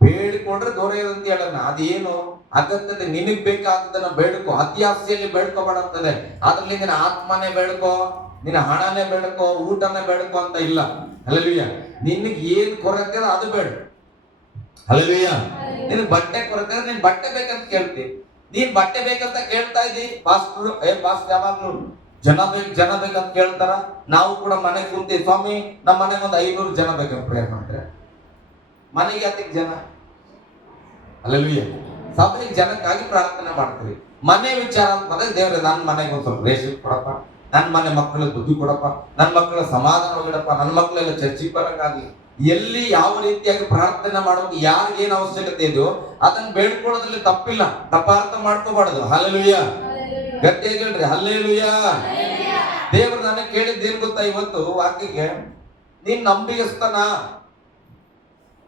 ಬೇಡ್ಕೊಂಡ್ರೆ ದೊರೆಯದಂತ ಹೇಳಣ. ಅದೇನು ಅಗತ್ಯತೆ ನಿನಗ್ ಬೇಕಾದದನ್ನ ಬೇಡ್ಕೋ, ಅತಿ ಆಸೆಯಲ್ಲಿ ಬೇಡ್ಕೋಬೇಡ ಅಂತದೆ. ಅದ್ರಲ್ಲಿ ನಿನ್ನ ಆತ್ಮನೇ ಬೇಡ್ಕೋ, ನಿನ್ನ ಹಣನೇ ಬೇಡ್ಕೋ, ಊಟನೇ ಬೇಡ್ಕೋ ಅಂತ ಇಲ್ಲ. ಹಲ್ಲೆಲೂಯಾ. ನಿನಗ್ ಏನ್ ಕೊರತೆ ಅದು ಬೇಡ. ಹಲ್ಲೆಲೂಯಾ. ನಿನಗ್ ಬಟ್ಟೆ ಕೊರತೆ ನೀನ್ ಬಟ್ಟೆ ಬೇಕಂತ ಕೇಳ್ತಿ. ನೀನ್ ಬಟ್ಟೆ ಬೇಕಂತ ಕೇಳ್ತಾ ಇದ್ದಿ, ಪಾಸ್ಟರ್ ಯಾವಾಗ್ಲೂ ಜನ ಬೇಕಂತ ಕೇಳ್ತಾರ. ನಾವು ಕೂಡ ಮನೆಗೆ ಕುಂತೀವಿ, ಸ್ವಾಮಿ ನಮ್ಮ ಮನೆಗೆ ಒಂದು 500 ಜನ ಬೇಕಂತ ಪ್ರೇಯರ್ ಮಾಡ್ತಾರೆ. ಮನೆಗೆ ಅದಕ್ಕೆ ಜನ. ಹಲ್ಲೆಲೂಯಾ. ಸಭೆಗೆ ಜನಕ್ಕಾಗಿ ಪ್ರಾರ್ಥನೆ ಮಾಡ್ತೀವಿ. ಮನೆ ವಿಚಾರ ಅಂತ ಬಂದ್ರೆ, ದೇವ್ರೆ ನನ್ನ ಮನೆಗೆ ಒಂದ್ ಸ್ವಲ್ಪ ರೇಷನ್ ಕೊಡಪ್ಪ, ನನ್ನ ಮನೆ ಮಕ್ಕಳಿಗೆ ಬುದ್ಧಿ ಕೊಡಪ್ಪ, ನನ್ನ ಮಕ್ಕಳ ಸಮಾಧಾನ ಹೋಗಿಡಪ್ಪ, ನನ್ನ ಮಕ್ಕಳೆಲ್ಲ ಚರ್ಚಿಗೆ ಬರಂಗಾಗಿ. ಎಲ್ಲಿ ಯಾವ ರೀತಿಯಾಗಿ ಪ್ರಾರ್ಥನೆ ಮಾಡೋದು, ಯಾರಿಗೆ ಏನ್ ಅವಶ್ಯಕತೆ ಇದೆಯೋ ಅದನ್ನ ಬೇಡ್ಕೊಳ್ಳೋದ್ರಲ್ಲಿ ತಪ್ಪಿಲ್ಲ. ತಪ್ಪಾರ್ಥ ಮಾಡ್ಕೋಬಾರ್ದು. ಹಲ್ಲೆಲೂಯಾ. ಗಟ್ಟಿಯಾಗಿ ಹೇಳ್ರಿ ಹಲ್ಲೆಲೂಯಾ. ದೇವರು ನನಗೆ ಕೇಳಿದ್ದೇನು ಗೊತ್ತಾ ಇವತ್ತು ವಾಕ್ಯಕ್ಕೆ, ನೀನ್ ನಂಬಿಗಸ್ತನ.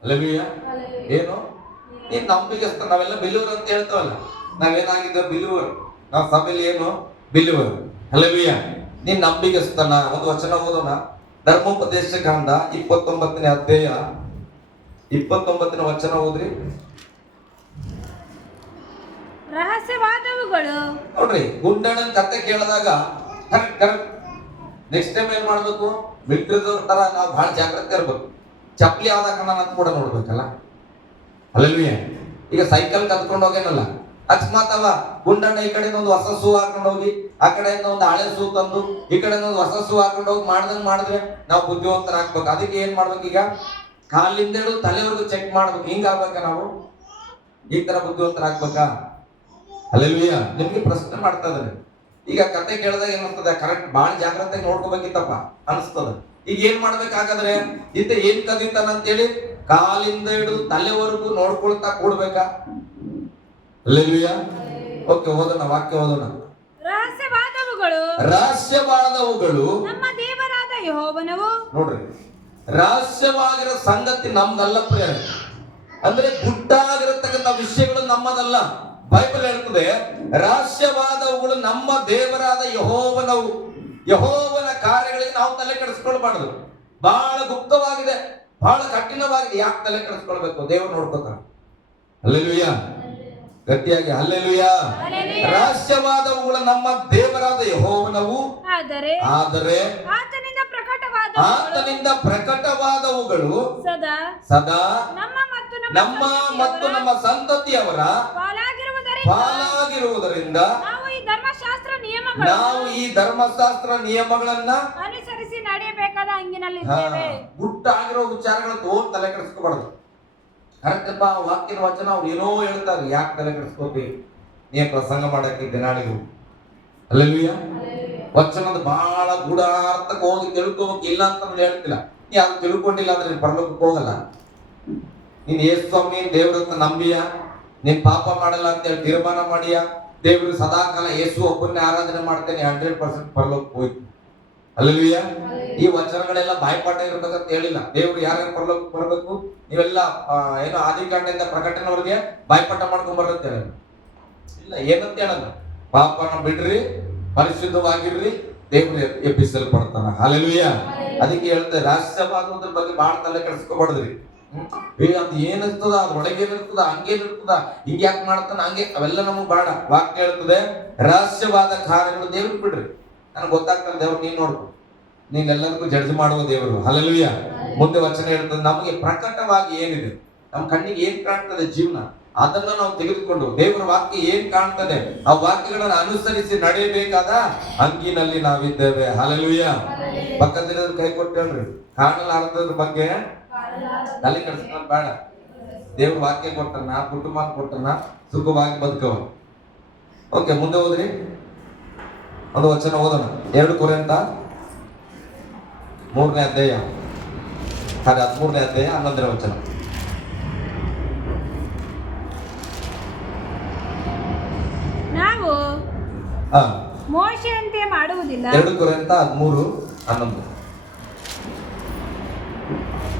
ಹಲ್ಲೆಲೂಯಾ. ಏನು ನೀನ್ ನಂಬಿಗಸ್ತನ. ನಾವೆಲ್ಲ ಬಿಲೂರ್ ಅಂತ ಹೇಳ್ತವಲ್ಲ, ನಾವೇನಾಗಿದ್ದ ಬಿಲೂವರ್. ನಾವು ಸಭೆಯಲ್ಲಿ ಏನು ಬಿಲೂವರ್. ಹಲ್ಲೆಲೂಯಾ. ನೀನ್ ನಂಬಿಗಸ್ತನ. ಒಂದು ವಚನ ಓದೋಣ. ಧರ್ಮೋಪದೇಶ ಕಾಂಡ 29ನೇ ಅಧ್ಯಾಯ 29ನೇ ವಚನ ಓದ್ರಿ. ರಹಸ್ಯವಾದವುಗಳು. ನೋಡ್ರಿ, ಗುಂಡಣ್ಣನ ಕತೆ ಕೇಳಿದಾಗ ಕರೆಕ್ಟ್ ನೆಕ್ಸ್ಟ್ ಟೈಮ್ ಏನ್ ಮಾಡ್ಬೇಕು, ಮಿಲಿಟರಿದವ್ರ ತರ ನಾವು ಬಹಳ ಜಾಗ್ರತೆ ಇರ್ಬೇಕು. ಚಪ್ಲಿ ಯಾವ್ದ ಕಣ್ಣ ಅಂತ ಕೂಡ ನೋಡ್ಬೇಕಲ್ಲ. ಹಲ್ಲೆಲೂಯಾ. ಈಗ ಸೈಕಲ್ ಕತ್ಕೊಂಡು ಹೋಗೇನಲ್ಲ, ಅಕಸ್ಮಾತ್ ಅವ ಗುಂಡಣ್ಣ ಈ ಕಡೆಯಿಂದ ಒಂದು ಹೊಸ ಶೂ ಹಾಕೊಂಡು ಹೋಗಿ, ಆ ಕಡೆಯಿಂದ ಒಂದು ಹಳೆ ಶೂ ತಂದು ಈ ಕಡೆಯಿಂದ ಒಂದು ಹೊಸ ಶೂ ಹಾಕೊಂಡು ಹೋಗಿ ಮಾಡಿದ್ರೆ ನಾವು ಬುದ್ಧಿವಂತರಾಗ್ಬೇಕು. ಅದಕ್ಕೆ ಏನ್ ಮಾಡ್ಬೇಕು, ಈಗ ಕಾಲಿಂದ ಹಿಡಿದು ತಲೆವರೆಗೂ ಚೆಕ್ ಮಾಡ್ಬೇಕು. ಹಿಂಗ ಆಗ್ಬೇಕ ನಾವು, ಈ ತರ ಬುದ್ಧಿವಂತರಾಗ್ಬೇಕಾ? ಹಲ್ಲೆಲೂಯಾ. ನಿಮ್ಗೆ ಪ್ರಶ್ನೆ ಮಾಡ್ತಾ ಇದ್ದಾರೆ. ಈಗ ಕತೆ ಕೇಳಿದಾಗ ಏನಿಸ್ತದೆ, ಕರೆಕ್ಟ್ ಬಾಳ ಜಾಗ್ರತೆ ನೋಡ್ಕೋಬೇಕಿತ್ತಪ್ಪ ಅನಿಸ್ತದ. ಈಗ ಏನ್ ಮಾಡ್ಬೇಕಾಗಾದ್ರೆ, ಇತ್ತ ಏನ್ ಕದೀತಾನ ಅಂತೇಳಿ ಕಾಲಿಂದ ಹಿಡಿದು ತಲೆವರೆಗೂ ನೋಡ್ಕೊಳ್ತಾ ಕೂಡ್ಬೇಕಾ? ಹಲ್ಲೆಲೂಯಾ. ಓಕೆ, ಓದೋಣ, ವಾಕ್ಯ ಓದೋಣ. ರಹಸ್ಯವಾದವುಗಳು ನಮ್ಮ ದೇವರಾದ ಯೆಹೋವನವು. ನೋಡ್ರಿ, ರಹಸ್ಯವಾಗಿರೋ ಸಂಗತಿ ನಮ್ದಲ್ಲ ಪ್ರಿಯ. ಅಂದ್ರೆ ಗುಟ್ಟಾಗಿರತಕ್ಕಂಥ ವಿಷಯಗಳು ನಮ್ಮದಲ್ಲ. ಬೈಬಲ್ ಹೇಳ್ತದೆ, ರಹಸ್ಯವಾದವುಗಳು ನಮ್ಮ ದೇವರಾದ ಯೆಹೋವನವು. ಯೆಹೋವನ ಕಾರ್ಯಗಳಿಗೆ ನಾವು ತಲೆ ಕೆಡಿಸ್ಕೊಳ್ಬಾರ್ದು. ಬಹಳ ಗುಪ್ತವಾಗಿದೆ, ಬಹಳ ಕಠಿಣವಾಗಿದೆ. ಯಾಕೆ ತಲೆ ಕೆಡಿಸ್ಕೊಳ್ಬೇಕು? ದೇವರು ನೋಡ್ಕೋತಾನೆ. ಹಲ್ಲೆಲೂಯಾ. ಗಟ್ಟಿಯಾಗಿ ಹಲ್ಲೆಲೂಯಾ. ರಹಸ್ಯವಾದವುಗಳು ನಮ್ಮ ದೇವರಾದ ಯೆಹೋವನವು, ಆದರೆ ಆತನಿಂದ ಪ್ರಕಟವಾದವುಗಳು ಸದಾ ನಮ್ಮ ಮತ್ತು ನಮ್ಮ ಸಂತತಿಯವರ ಪಾಲಾಗಿರುವುದರಿಂದ ನಾವು ಈ ಧರ್ಮಶಾಸ್ತ್ರ ನಿಯಮಗಳನ್ನ ಅನುಸರಿಸಿ ನಡೆಯಬೇಕಾದ ಹಂಗಿನಲ್ಲಿ ಗುಟ್ಟಾಗಿರೋ ವಿಚಾರಗಳು ತೋರ್ ತಲೆ ಕೆಡಿಸ್ಕೋಬಾರ್ದು. ಕರೆಕ್ಟಪ್ಪ, ವಾಕ್ಯದ ವಚನ ಅವ್ರು ಏನೋ ಹೇಳ್ತಾರೆ, ಯಾಕೆ ತಲೆ ಕೆಡಿಸ್ಕೋತಿ? ನೀ ಪ್ರಸಂಗ ಮಾಡಕ್ಕೆ ದಿನಾಳಿಗೂ. ಹಲ್ಲೆಲೂಯಾ. ವಚನದ ಬಹಳ ಗೂಢಾರ್ಥಕ್ಕೆ ಹೋಗಿ ತಿಳ್ಕೋಬೇಕು. ಇಲ್ಲ ಅಂತ ನಾನು ಹೇಳ್ತಿಲ್ಲ. ನೀ ಅದು ತಿಳ್ಕೊಂಡಿಲ್ಲ ಅಂದ್ರೆ ನೀನ್ ಪರಲೋಕಕ್ಕೆ ಹೋಗಲ್ಲ. ನೀನ್ ಯೇಸು ಸ್ವಾಮಿ ದೇವ್ರಂತ ನಂಬಿಯ, ನೀನ್ ಪಾಪ ಮಾಡಲ್ಲ ಅಂತ ಹೇಳಿ ತೀರ್ಮಾನ ಮಾಡಿಯ, ದೇವ್ರು ಸದಾಕಾಲ ಯೇಸು ಒಬ್ಬನ್ನೇ ಆರಾಧನೆ ಮಾಡ್ತೇನೆ, 100% ಪರಲೋಕಕ್ಕೆ ಹೋಯ್ತು. ಹಲ್ಲೆಲೂಯಾ. ಈ ವಚನಗಳೆಲ್ಲ ಬಾಯ್ಪಾಠ ಇರ್ಬೇಕಂತ ಹೇಳಿಲ್ಲ. ದೇವ್ರು ಯಾರ್ಯಾರು ಪರಲೋಕಕ್ಕೆ ಬರಬೇಕು, ನೀವೆಲ್ಲ ಏನೋ ಆದಿಕಾಂಡದಿಂದ ಪ್ರಕಟಣೆವರೆಗೆ ಬಾಯ್ಪಾಠ ಮಾಡ್ಕೊಂಡ್ ಬರ್ರಂತ ಹೇಳಿಲ್ಲ. ಇಲ್ಲ, ಏನಂತ ಹೇಳಲ್ಲ. ಪಾಪನ ಬಿಡ್ರಿ, ಪರಿಶುದ್ಧವಾಗಿರ್ರಿ, ದೇವ್ರು ಎಬ್ಬಿಸಲ್ಪಡ್ತಾನ. ಹಲ್ಲೆಲೂಯಾ. ಅದಕ್ಕೆ ಹೇಳ್ತಾರೆ, ರಹಸ್ಯವಾದದ್ರ ಬಗ್ಗೆ ಬಹಳ ತಲೆ ಕೆಡಿಸ್ಕೋಬಾರ್ದ್ರಿ. ಅದು ಏನಿರ್ತದ, ಅದ್ರೊಳಗೆ ಏನಿರ್ತದ, ಹಂಗೇನಿರ್ತದ, ಹಿಂಗ ಯಾಕೆ ಮಾಡ್ತಾನ, ಹಂಗೆ ಅವೆಲ್ಲ ನಮಗ್ ಬೇಡ. ವಾಕ್ಯ ಹೇಳ್ತದೆ, ರಹಸ್ಯವಾದ ಕಾರ್ಯಗಳು ದೇವ್ರಿಗೆ ಬಿಡ್ರಿ. ನನಗೆ ಗೊತ್ತಾಗ್ತದೆ, ದೇವ್ರು ನೀನ್ ನೋಡ್ಕೊ, ನೀನ್ ಎಲ್ಲರಿಗೂ ಜಡ್ಜ್ ಮಾಡುವ ದೇವರು. ಹಲ್ಲೆಲೂಯಾ. ಮುಂದೆ ವಚನ ಹೇಳ್ತದೆ, ನಮಗೆ ಪ್ರಕಟವಾಗಿ ಏನಿದೆ, ನಮ್ಮ ಕಣ್ಣಿಗೆ ಏನ್ ಕಾಣ್ತದೆ ಜೀವನ, ಅದನ್ನ ನಾವು ತೆಗೆದುಕೊಂಡು ದೇವರ ವಾಕ್ಯ ಏನ್ ಕಾಣ್ತದೆ ಆ ವಾಕ್ಯಗಳನ್ನ ಅನುಸರಿಸಿ ನಡೆಯಬೇಕಾದ ಅಂಗಿನಲ್ಲಿ ನಾವಿದ್ದೇವೆ. ಹಲ್ಲೆಲೂಯಾ. ಪಕ್ಕದ ಕೈ ಕೊಟ್ಟು ಹೇಳ್ರಿ, ಕಾಣಲಾರದ್ರ ಬಗ್ಗೆ ತಲೆ ಕೆಡಿಸ್ಕೊಳ್ಳೋದು ಬೇಡ. ದೇವ್ರ ವಾಕ್ಯ ಕೊಟ್ಟನ, ಕುಟುಂಬ ಕೊಟ್ಟನ, ಸುಖವಾಗಿ ಬದುಕವ. ಓಕೆ, ಮುಂದೆ ಹೋದ್ರಿ. ಒಂದು ವಚನ ಓದೋಣ. 2 ಕೊರಿಂಥ 3ನೇ ಅಧ್ಯಾಯ 13ನೇ ಅಧ್ಯಾಯ 11ನೇ ವಚನ. ಮೋಶೆಯಂತೆ ಮಾಡುವುದಿಲ್ಲ. 2 ಕೊರಿಂಥ 13:11.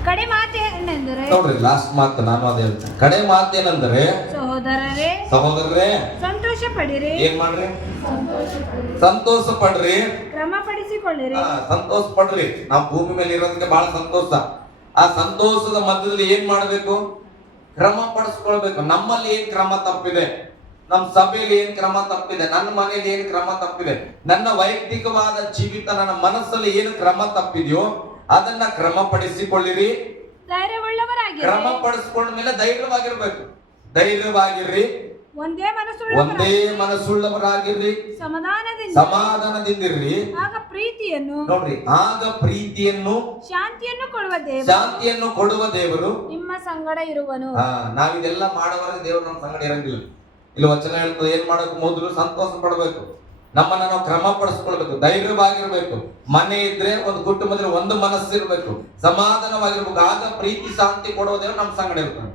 ಕಡೆ ಮಾತೇನೆಂದರೆ, ನೋಡ್ರಿ ಲಾಸ್ಟ್ ಮಾತು ನಾನು ಅದೇ ಹೇಳ್ತೇನೆ. ಕಡೆ ಮಾತೇನೆಂದರೆ, ಸಹೋದರರೇ ಸಂತೋಷ ಪಡಿರಿ. ಏನ್ ಮಾಡ್ರಿ? ಸಂತೋಷ ಪಡ್ರಿ, ಕ್ರಮಪಡಿಸಿಕೊಳ್ಳಿರಿ. ಸಂತೋಷ ಪಡ್ರಿ. ನಾವು ಭೂಮಿ ಮೇಲೆ ಇರೋದಕ್ಕೆ ಬಹಳ ಸಂತೋಷ. ಆ ಸಂತೋಷದ ಮಧ್ಯದಲ್ಲಿ ಏನ್ ಮಾಡ್ಬೇಕು? ಕ್ರಮ ಪಡಿಸ್ಕೊಳ್ಬೇಕು. ನಮ್ಮಲ್ಲಿ ಏನ್ ಕ್ರಮ ತಪ್ಪಿದೆ, ನಮ್ಮ ಸಭೆಯಲ್ಲಿ ಏನ್ ಕ್ರಮ ತಪ್ಪಿದೆ, ನನ್ನ ಮನೆಯಲ್ಲಿ ಏನ್ ಕ್ರಮ ತಪ್ಪಿದೆ, ನನ್ನ ವೈಯಕ್ತಿಕವಾದ ಜೀವಿತ, ನನ್ನ ಮನಸ್ಸಲ್ಲಿ ಏನು ಕ್ರಮ ತಪ್ಪಿದೆಯೋ ಅದನ್ನ ಕ್ರಮಪಡಿಸಿಕೊಳ್ಳಿರಿ. ಕ್ರಮ ಪಡಿಸ್ಕೊಂಡ ಮೇಲೆ ಧೈರ್ಯವಾಗಿರ್ಬೇಕು. ಧೈರ್ಯವಾಗಿರ್ರಿ, ಒಂದೇ ಮನಸ್ಸುಳ್ಳವರಾಗಿರ್ರಿ, ಸಮಾಧಾನದಿಂದಿರ್ರಿ. ಆಗ ಪ್ರೀತಿಯನ್ನು, ನೋಡ್ರಿ, ಆಗ ಪ್ರೀತಿಯನ್ನು, ಶಾಂತಿಯನ್ನು ಕೊಡುವ ದೇವರು ನಿಮ್ಮ ಸಂಗಡ ಇರುವನು. ನಾವಿದೆಲ್ಲ ಮಾಡೋವರೆಗೆ ದೇವರು ನಮ್ಮ ಸಂಗಡ ಇರಂಗಿಲ್ಲ. ಇಲ್ಲಿ ವಚನ ಹೇಳ್ತದೆ, ಏನ್ ಮಾಡಬೇಕು? ಮೊದಲು ಸಂತೋಷ ಪಡಬೇಕು, ನಮ್ಮನ್ನ ನಾವು ಕ್ರಮ ಪಡಿಸ್ಕೊಳ್ಬೇಕು, ಧೈರ್ಯವಾಗಿರ್ಬೇಕು. ಮನೆ ಇದ್ರೆ ಒಂದು ಕುಟುಂಬದಲ್ಲಿ ಒಂದು ಮನಸ್ಸಿರ್ಬೇಕು, ಸಮಾಧಾನವಾಗಿರ್ಬೇಕು. ಆಗ ಪ್ರೀತಿ ಶಾಂತಿ ಕೊಡೋ ದೇವರು ನಮ್ಮ ಸಂಗಡ ಇರ್ತಾನೆ.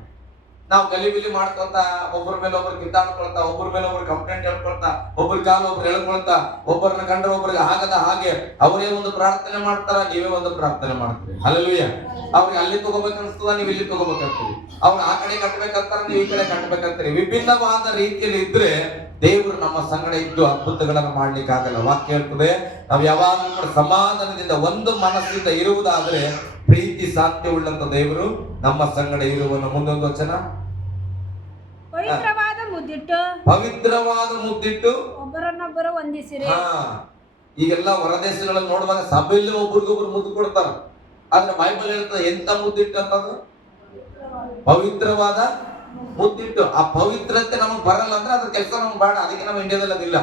ನಾವು ಗಲಿಬಿಲಿ ಮಾಡ್ಕೊತ, ಒಬ್ಬರ ಮೇಲೆ ಒಬ್ರು ಕಿತ್ತಾಡ್ಕೊಳ್ತಾ, ಒಬ್ಬರ ಮೇಲೆ ಒಬ್ರು ಕಂಪ್ಲೇಂಟ್ ಹೇಳ್ಕೊಳ್ತಾ, ಒಬ್ಬರ ಕಾಲ ಒಬ್ರು ಹೇಳ್ಕೊಳ್ತಾ, ಒಬ್ಬರನ್ನ ಕಂಡ್ರೆ ಒಬ್ಬರಿಗೆ ಆಗದ ಹಾಗೆ ಅವರೇ ಒಂದು ಪ್ರಾರ್ಥನೆ ಮಾಡ್ತಾರ, ನೀವೇ ಒಂದು ಪ್ರಾರ್ಥನೆ ಮಾಡ್ತೀರಿ. ಹಲ್ಲೆಲೂಯಾ. ಅವ್ರಿಗೆ ಅಲ್ಲಿ ತಗೋಬೇಕನ್ಸ್ತದ, ನೀವು ಇಲ್ಲಿ ತಗೋಬೇಕಂತೀರಿ. ಅವ್ರು ಆ ಕಡೆ ಕಟ್ಬೇಕಂತಾರ, ನೀವು ಈ ಕಡೆ ಕಟ್ಬೇಕಂತೀರಿ. ವಿಭಿನ್ನವಾದ ರೀತಿಯಲ್ಲಿ ಇದ್ರೆ ದೇವರು ನಮ್ಮ ಸಂಗಡ ಇದ್ದು ಅದ್ಭುತಗಳನ್ನು ಮಾಡ್ಲಿಕ್ಕೆ ಆಗಲ್ಲ. ವಾಕ್ಯ ಹೇಳ್ತದೆ, ನಾವು ಯಾವಾಗಲೂ ಸಮಾಧಾನದಿಂದ ಒಂದು ಮನಸ್ಸಿಂದ ಇರುವುದಾದ್ರೆ ಪ್ರೀತಿ ಶಾಂತಿ ಉಳ್ಳಂತ ದೇವರು ನಮ್ಮ ಸಂಗಡ ಇರುವನು. ಮುಂದೊಂದು ವಚನ, ಪವಿತ್ರವಾದ ಮುದ್ದಿಟ್ಟು ಒಬ್ಬರನ್ನೊಬ್ಬರು ವಂದಿಸಿರಿ. ಈಗೆಲ್ಲ ಹೊರದೇಶಗಳಲ್ಲಿ ನೋಡುವಾಗ ಸಭೆಯಲ್ಲಿ ಒಬ್ರಿಗೊಬ್ರು ಮುದ್ದು ಕೊಡ್ತಾರ. ಆದ್ರೆ ಬೈಬಲ್ ಹೇಳ್ತದೆ ಎಂತ ಮುದ್ದಿಟ್ಟು ಅಂತಂದ್ರೆ ಪವಿತ್ರವಾದ ಮುದ್ದಿಟ್ಟು. ಆ ಪವಿತ್ರತೆ ನಮಗ್ ಬರಲ್ಲ ಅಂದ್ರೆ ಅದ್ರ ಕೆಲಸ ನಮ್ಗೆ ಬೇಡ. ಅದಕ್ಕೆ ನಮ್ಮ ಇಂಡಿಯಾದಲ್ಲಿ ಅದಿಲ್ಲ.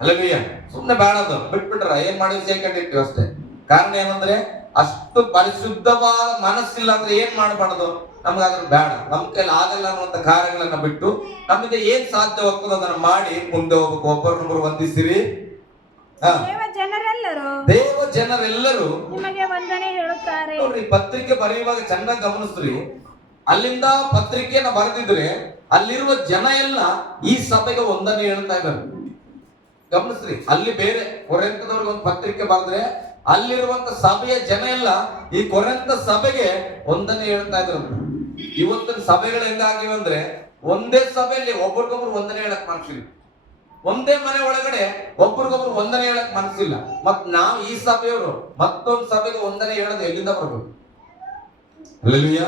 ಅಲ್ಲವೇ? ಸುಮ್ನೆ ಬೇಡ, ಅದು ಬಿಟ್ಬಿಟ್ರ ಏನ್ ಮಾಡಿ ಸೇರ್ಕೊಂಡಿರ್ತೀವಿ ಅಷ್ಟೇ. ಕಾರಣ ಏನಂದ್ರೆ ಅಷ್ಟು ಪರಿಶುದ್ಧವಾದ ಮನಸ್ಸಿಲ್ಲ ಅಂದ್ರೆ ಏನ್ ಮಾಡಬಾರ್ದು, ನಮ್ಗೆ ಅದ್ರ ಬೇಡ, ನಮ್ ಕೈಲಿ ಆಗಲ್ಲ ಅನ್ನುವಂತ ಕಾರ್ಯಗಳನ್ನ ಬಿಟ್ಟು ನಮ್ಮಿಂದ ಏನ್ ಸಾಧ್ಯವಾಗ್ತದೆ ಅದನ್ನ ಮಾಡಿ ಮುಂದೆ ಹೋಗ್ಬೇಕು. ಒಬ್ಬರನ್ನೊಬ್ಬರು ವಂದಿಸಿರಿ. ದೇವ ಜನರೆಲ್ಲರೂ ನಿಮಗೆ ವಂದನೆ ಹೇಳುತ್ತಾರೆ. ನೋಡ್ರಿ, ಪತ್ರಿಕೆ ಬರೆಯುವಾಗ ಚೆನ್ನಾಗಿ ಗಮನಿಸ್ರಿ. ಅಲ್ಲಿಂದ ಪತ್ರಿಕೆಯನ್ನ ಬರೆದಿದ್ರೆ ಅಲ್ಲಿರುವ ಜನ ಎಲ್ಲ ಈ ಸಭೆಗೆ ವಂದನೆ ಹೇಳ್ತಾ ಇದ್ದಾರೆ. ಗಮನಿಸ್ರಿ, ಅಲ್ಲಿ ಬೇರೆ ಕೊರಿಂಥದವ್ರಿಗೆ ಒಂದು ಪತ್ರಿಕೆ ಬರೆದ್ರೆ ಅಲ್ಲಿರುವಂತ ಸಭೆಯ ಜನ ಎಲ್ಲ ಈ ಕೊರಿಂಥ ಸಭೆಗೆ ವಂದನೆ ಹೇಳ್ತಾ ಇದ್ರು. ಇವತ್ತಿನ ಸಭೆಗಳು ಹೆಂಗಾಗಿವೆ ಅಂದ್ರೆ ಒಂದೇ ಸಭೆಯಲ್ಲಿ ಒಬ್ರಿಗೊಬ್ರು ವಂದನೆ ಹೇಳಕ್ ಮನಸ್ಸಿಲ್ಲ, ಒಂದೇ ಮನೆ ಒಳಗಡೆ ಒಬ್ರಿಗೊಬ್ರು ವಂದನೆ ಹೇಳಕ್ ಮನಸ್ಸಿಲ್ಲ. ಮತ್ ನಾವು ಈ ಸಭೆಯವರು ಮತ್ತೊಂದು ಸಭೆಗೆ ವಂದನೆ ಹೇಳೋದು ಎಲ್ಲಿಂದ ಬರ್ಬೇಕು? ಹಲ್ಲೆಲೂಯಾ.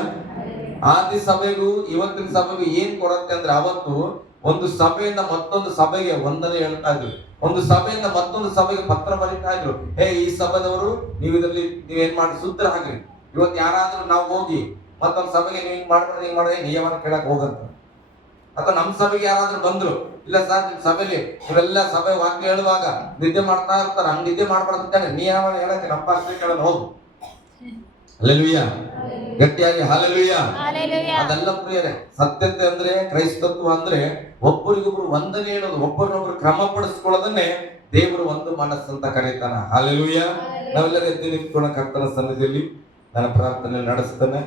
ಆದಿ ಸಭೆಗೂ ಇವತ್ತಿನ ಸಭೆಗೂ ಏನ್ ಕೊರತೆ ಅಂದ್ರೆ, ಅವತ್ತು ಒಂದು ಸಭೆಯಿಂದ ಮತ್ತೊಂದು ಸಭೆಗೆ ವಂದನೆ ಹೇಳ್ತಾ ಇದ್ರು, ಒಂದು ಸಭೆಯಿಂದ ಮತ್ತೊಂದು ಸಭೆಗೆ ಪತ್ರ ಬರೀತಾ ಇದ್ರು. ಈ ಸಭೆದವರು ನೀವು ಇದರಲ್ಲಿ ನೀವೇನ್ ಮಾಡಿ ಸೂತ್ರ ಹಾಕ್ರಿ. ಇವತ್ತು ಯಾರಾದ್ರೂ ನಾವು ಹೋಗಿ ಮತ್ತೊಂದು ಸಭೆಗೆ ನೀವು ಹಿಂಗ್ ಮಾಡ್ಬಿಡ್ರಿ, ಹಿಂಗ್ ಮಾಡಿದ್ರೆ ನಿಯಮನ ಕೇಳಕ್ ಹೋಗಂತ. ಅಥವಾ ನಮ್ಮ ಸಭೆಗೆ ಯಾರಾದ್ರೂ ಬಂದ್ರು, ಇಲ್ಲ ಸರ್ ನಿಮ್ ಸಭೆಲಿ ಇವೆಲ್ಲ ಸಭೆ ವಾಕ್ಯ ಹೇಳುವಾಗ ನಿದ್ದೆ ಮಾಡ್ತಾ ಇರ್ತಾರ, ಹಂಗ್ ನಿದ್ದೆ ಮಾಡ್ಬಾರ್ದಂತಾನೆ ನಿಯಮ ಹೇಳಕ್ಕೆ ನಮ್ಮ ಪಾಸ್ಟ್ರಿ ಕೇಳೋದು ಹೋಗು. ಹಲ್ಲೆಲೂಯಾ. ಗಟ್ಟಿಯಾಗಿ ಹಲ್ಲೆಲೂಯಾ. ಅದೆಲ್ಲ ಪ್ರಿಯರೇ, ಸತ್ಯತೆ ಅಂದ್ರೆ, ಕ್ರೈಸ್ತತ್ವ ಅಂದ್ರೆ ಒಬ್ಬರಿಗೊಬ್ರು ವಂದನೆ ಹೇಳೋದು, ಒಬ್ಬರನ್ನೊಬ್ರು ಕ್ರಮಪಡಿಸ್ಕೊಳ್ಳೋದನ್ನೇ ದೇವರು ಒಂದು ಮನಸ್ಸಂತ ಕರೀತಾನ. ಹಲ್ಲೆಲೂಯಾ. ನಾವೆಲ್ಲರೂ ಎದ್ದು ನಿಂತ್ಕೊಳ್ಳೋ ಕರ್ತನ ಸನ್ನಿಧಿಯಲ್ಲಿ ನನ್ನ ಪ್ರಾರ್ಥನೆ ನಡೆಸ್ತಾನೆ.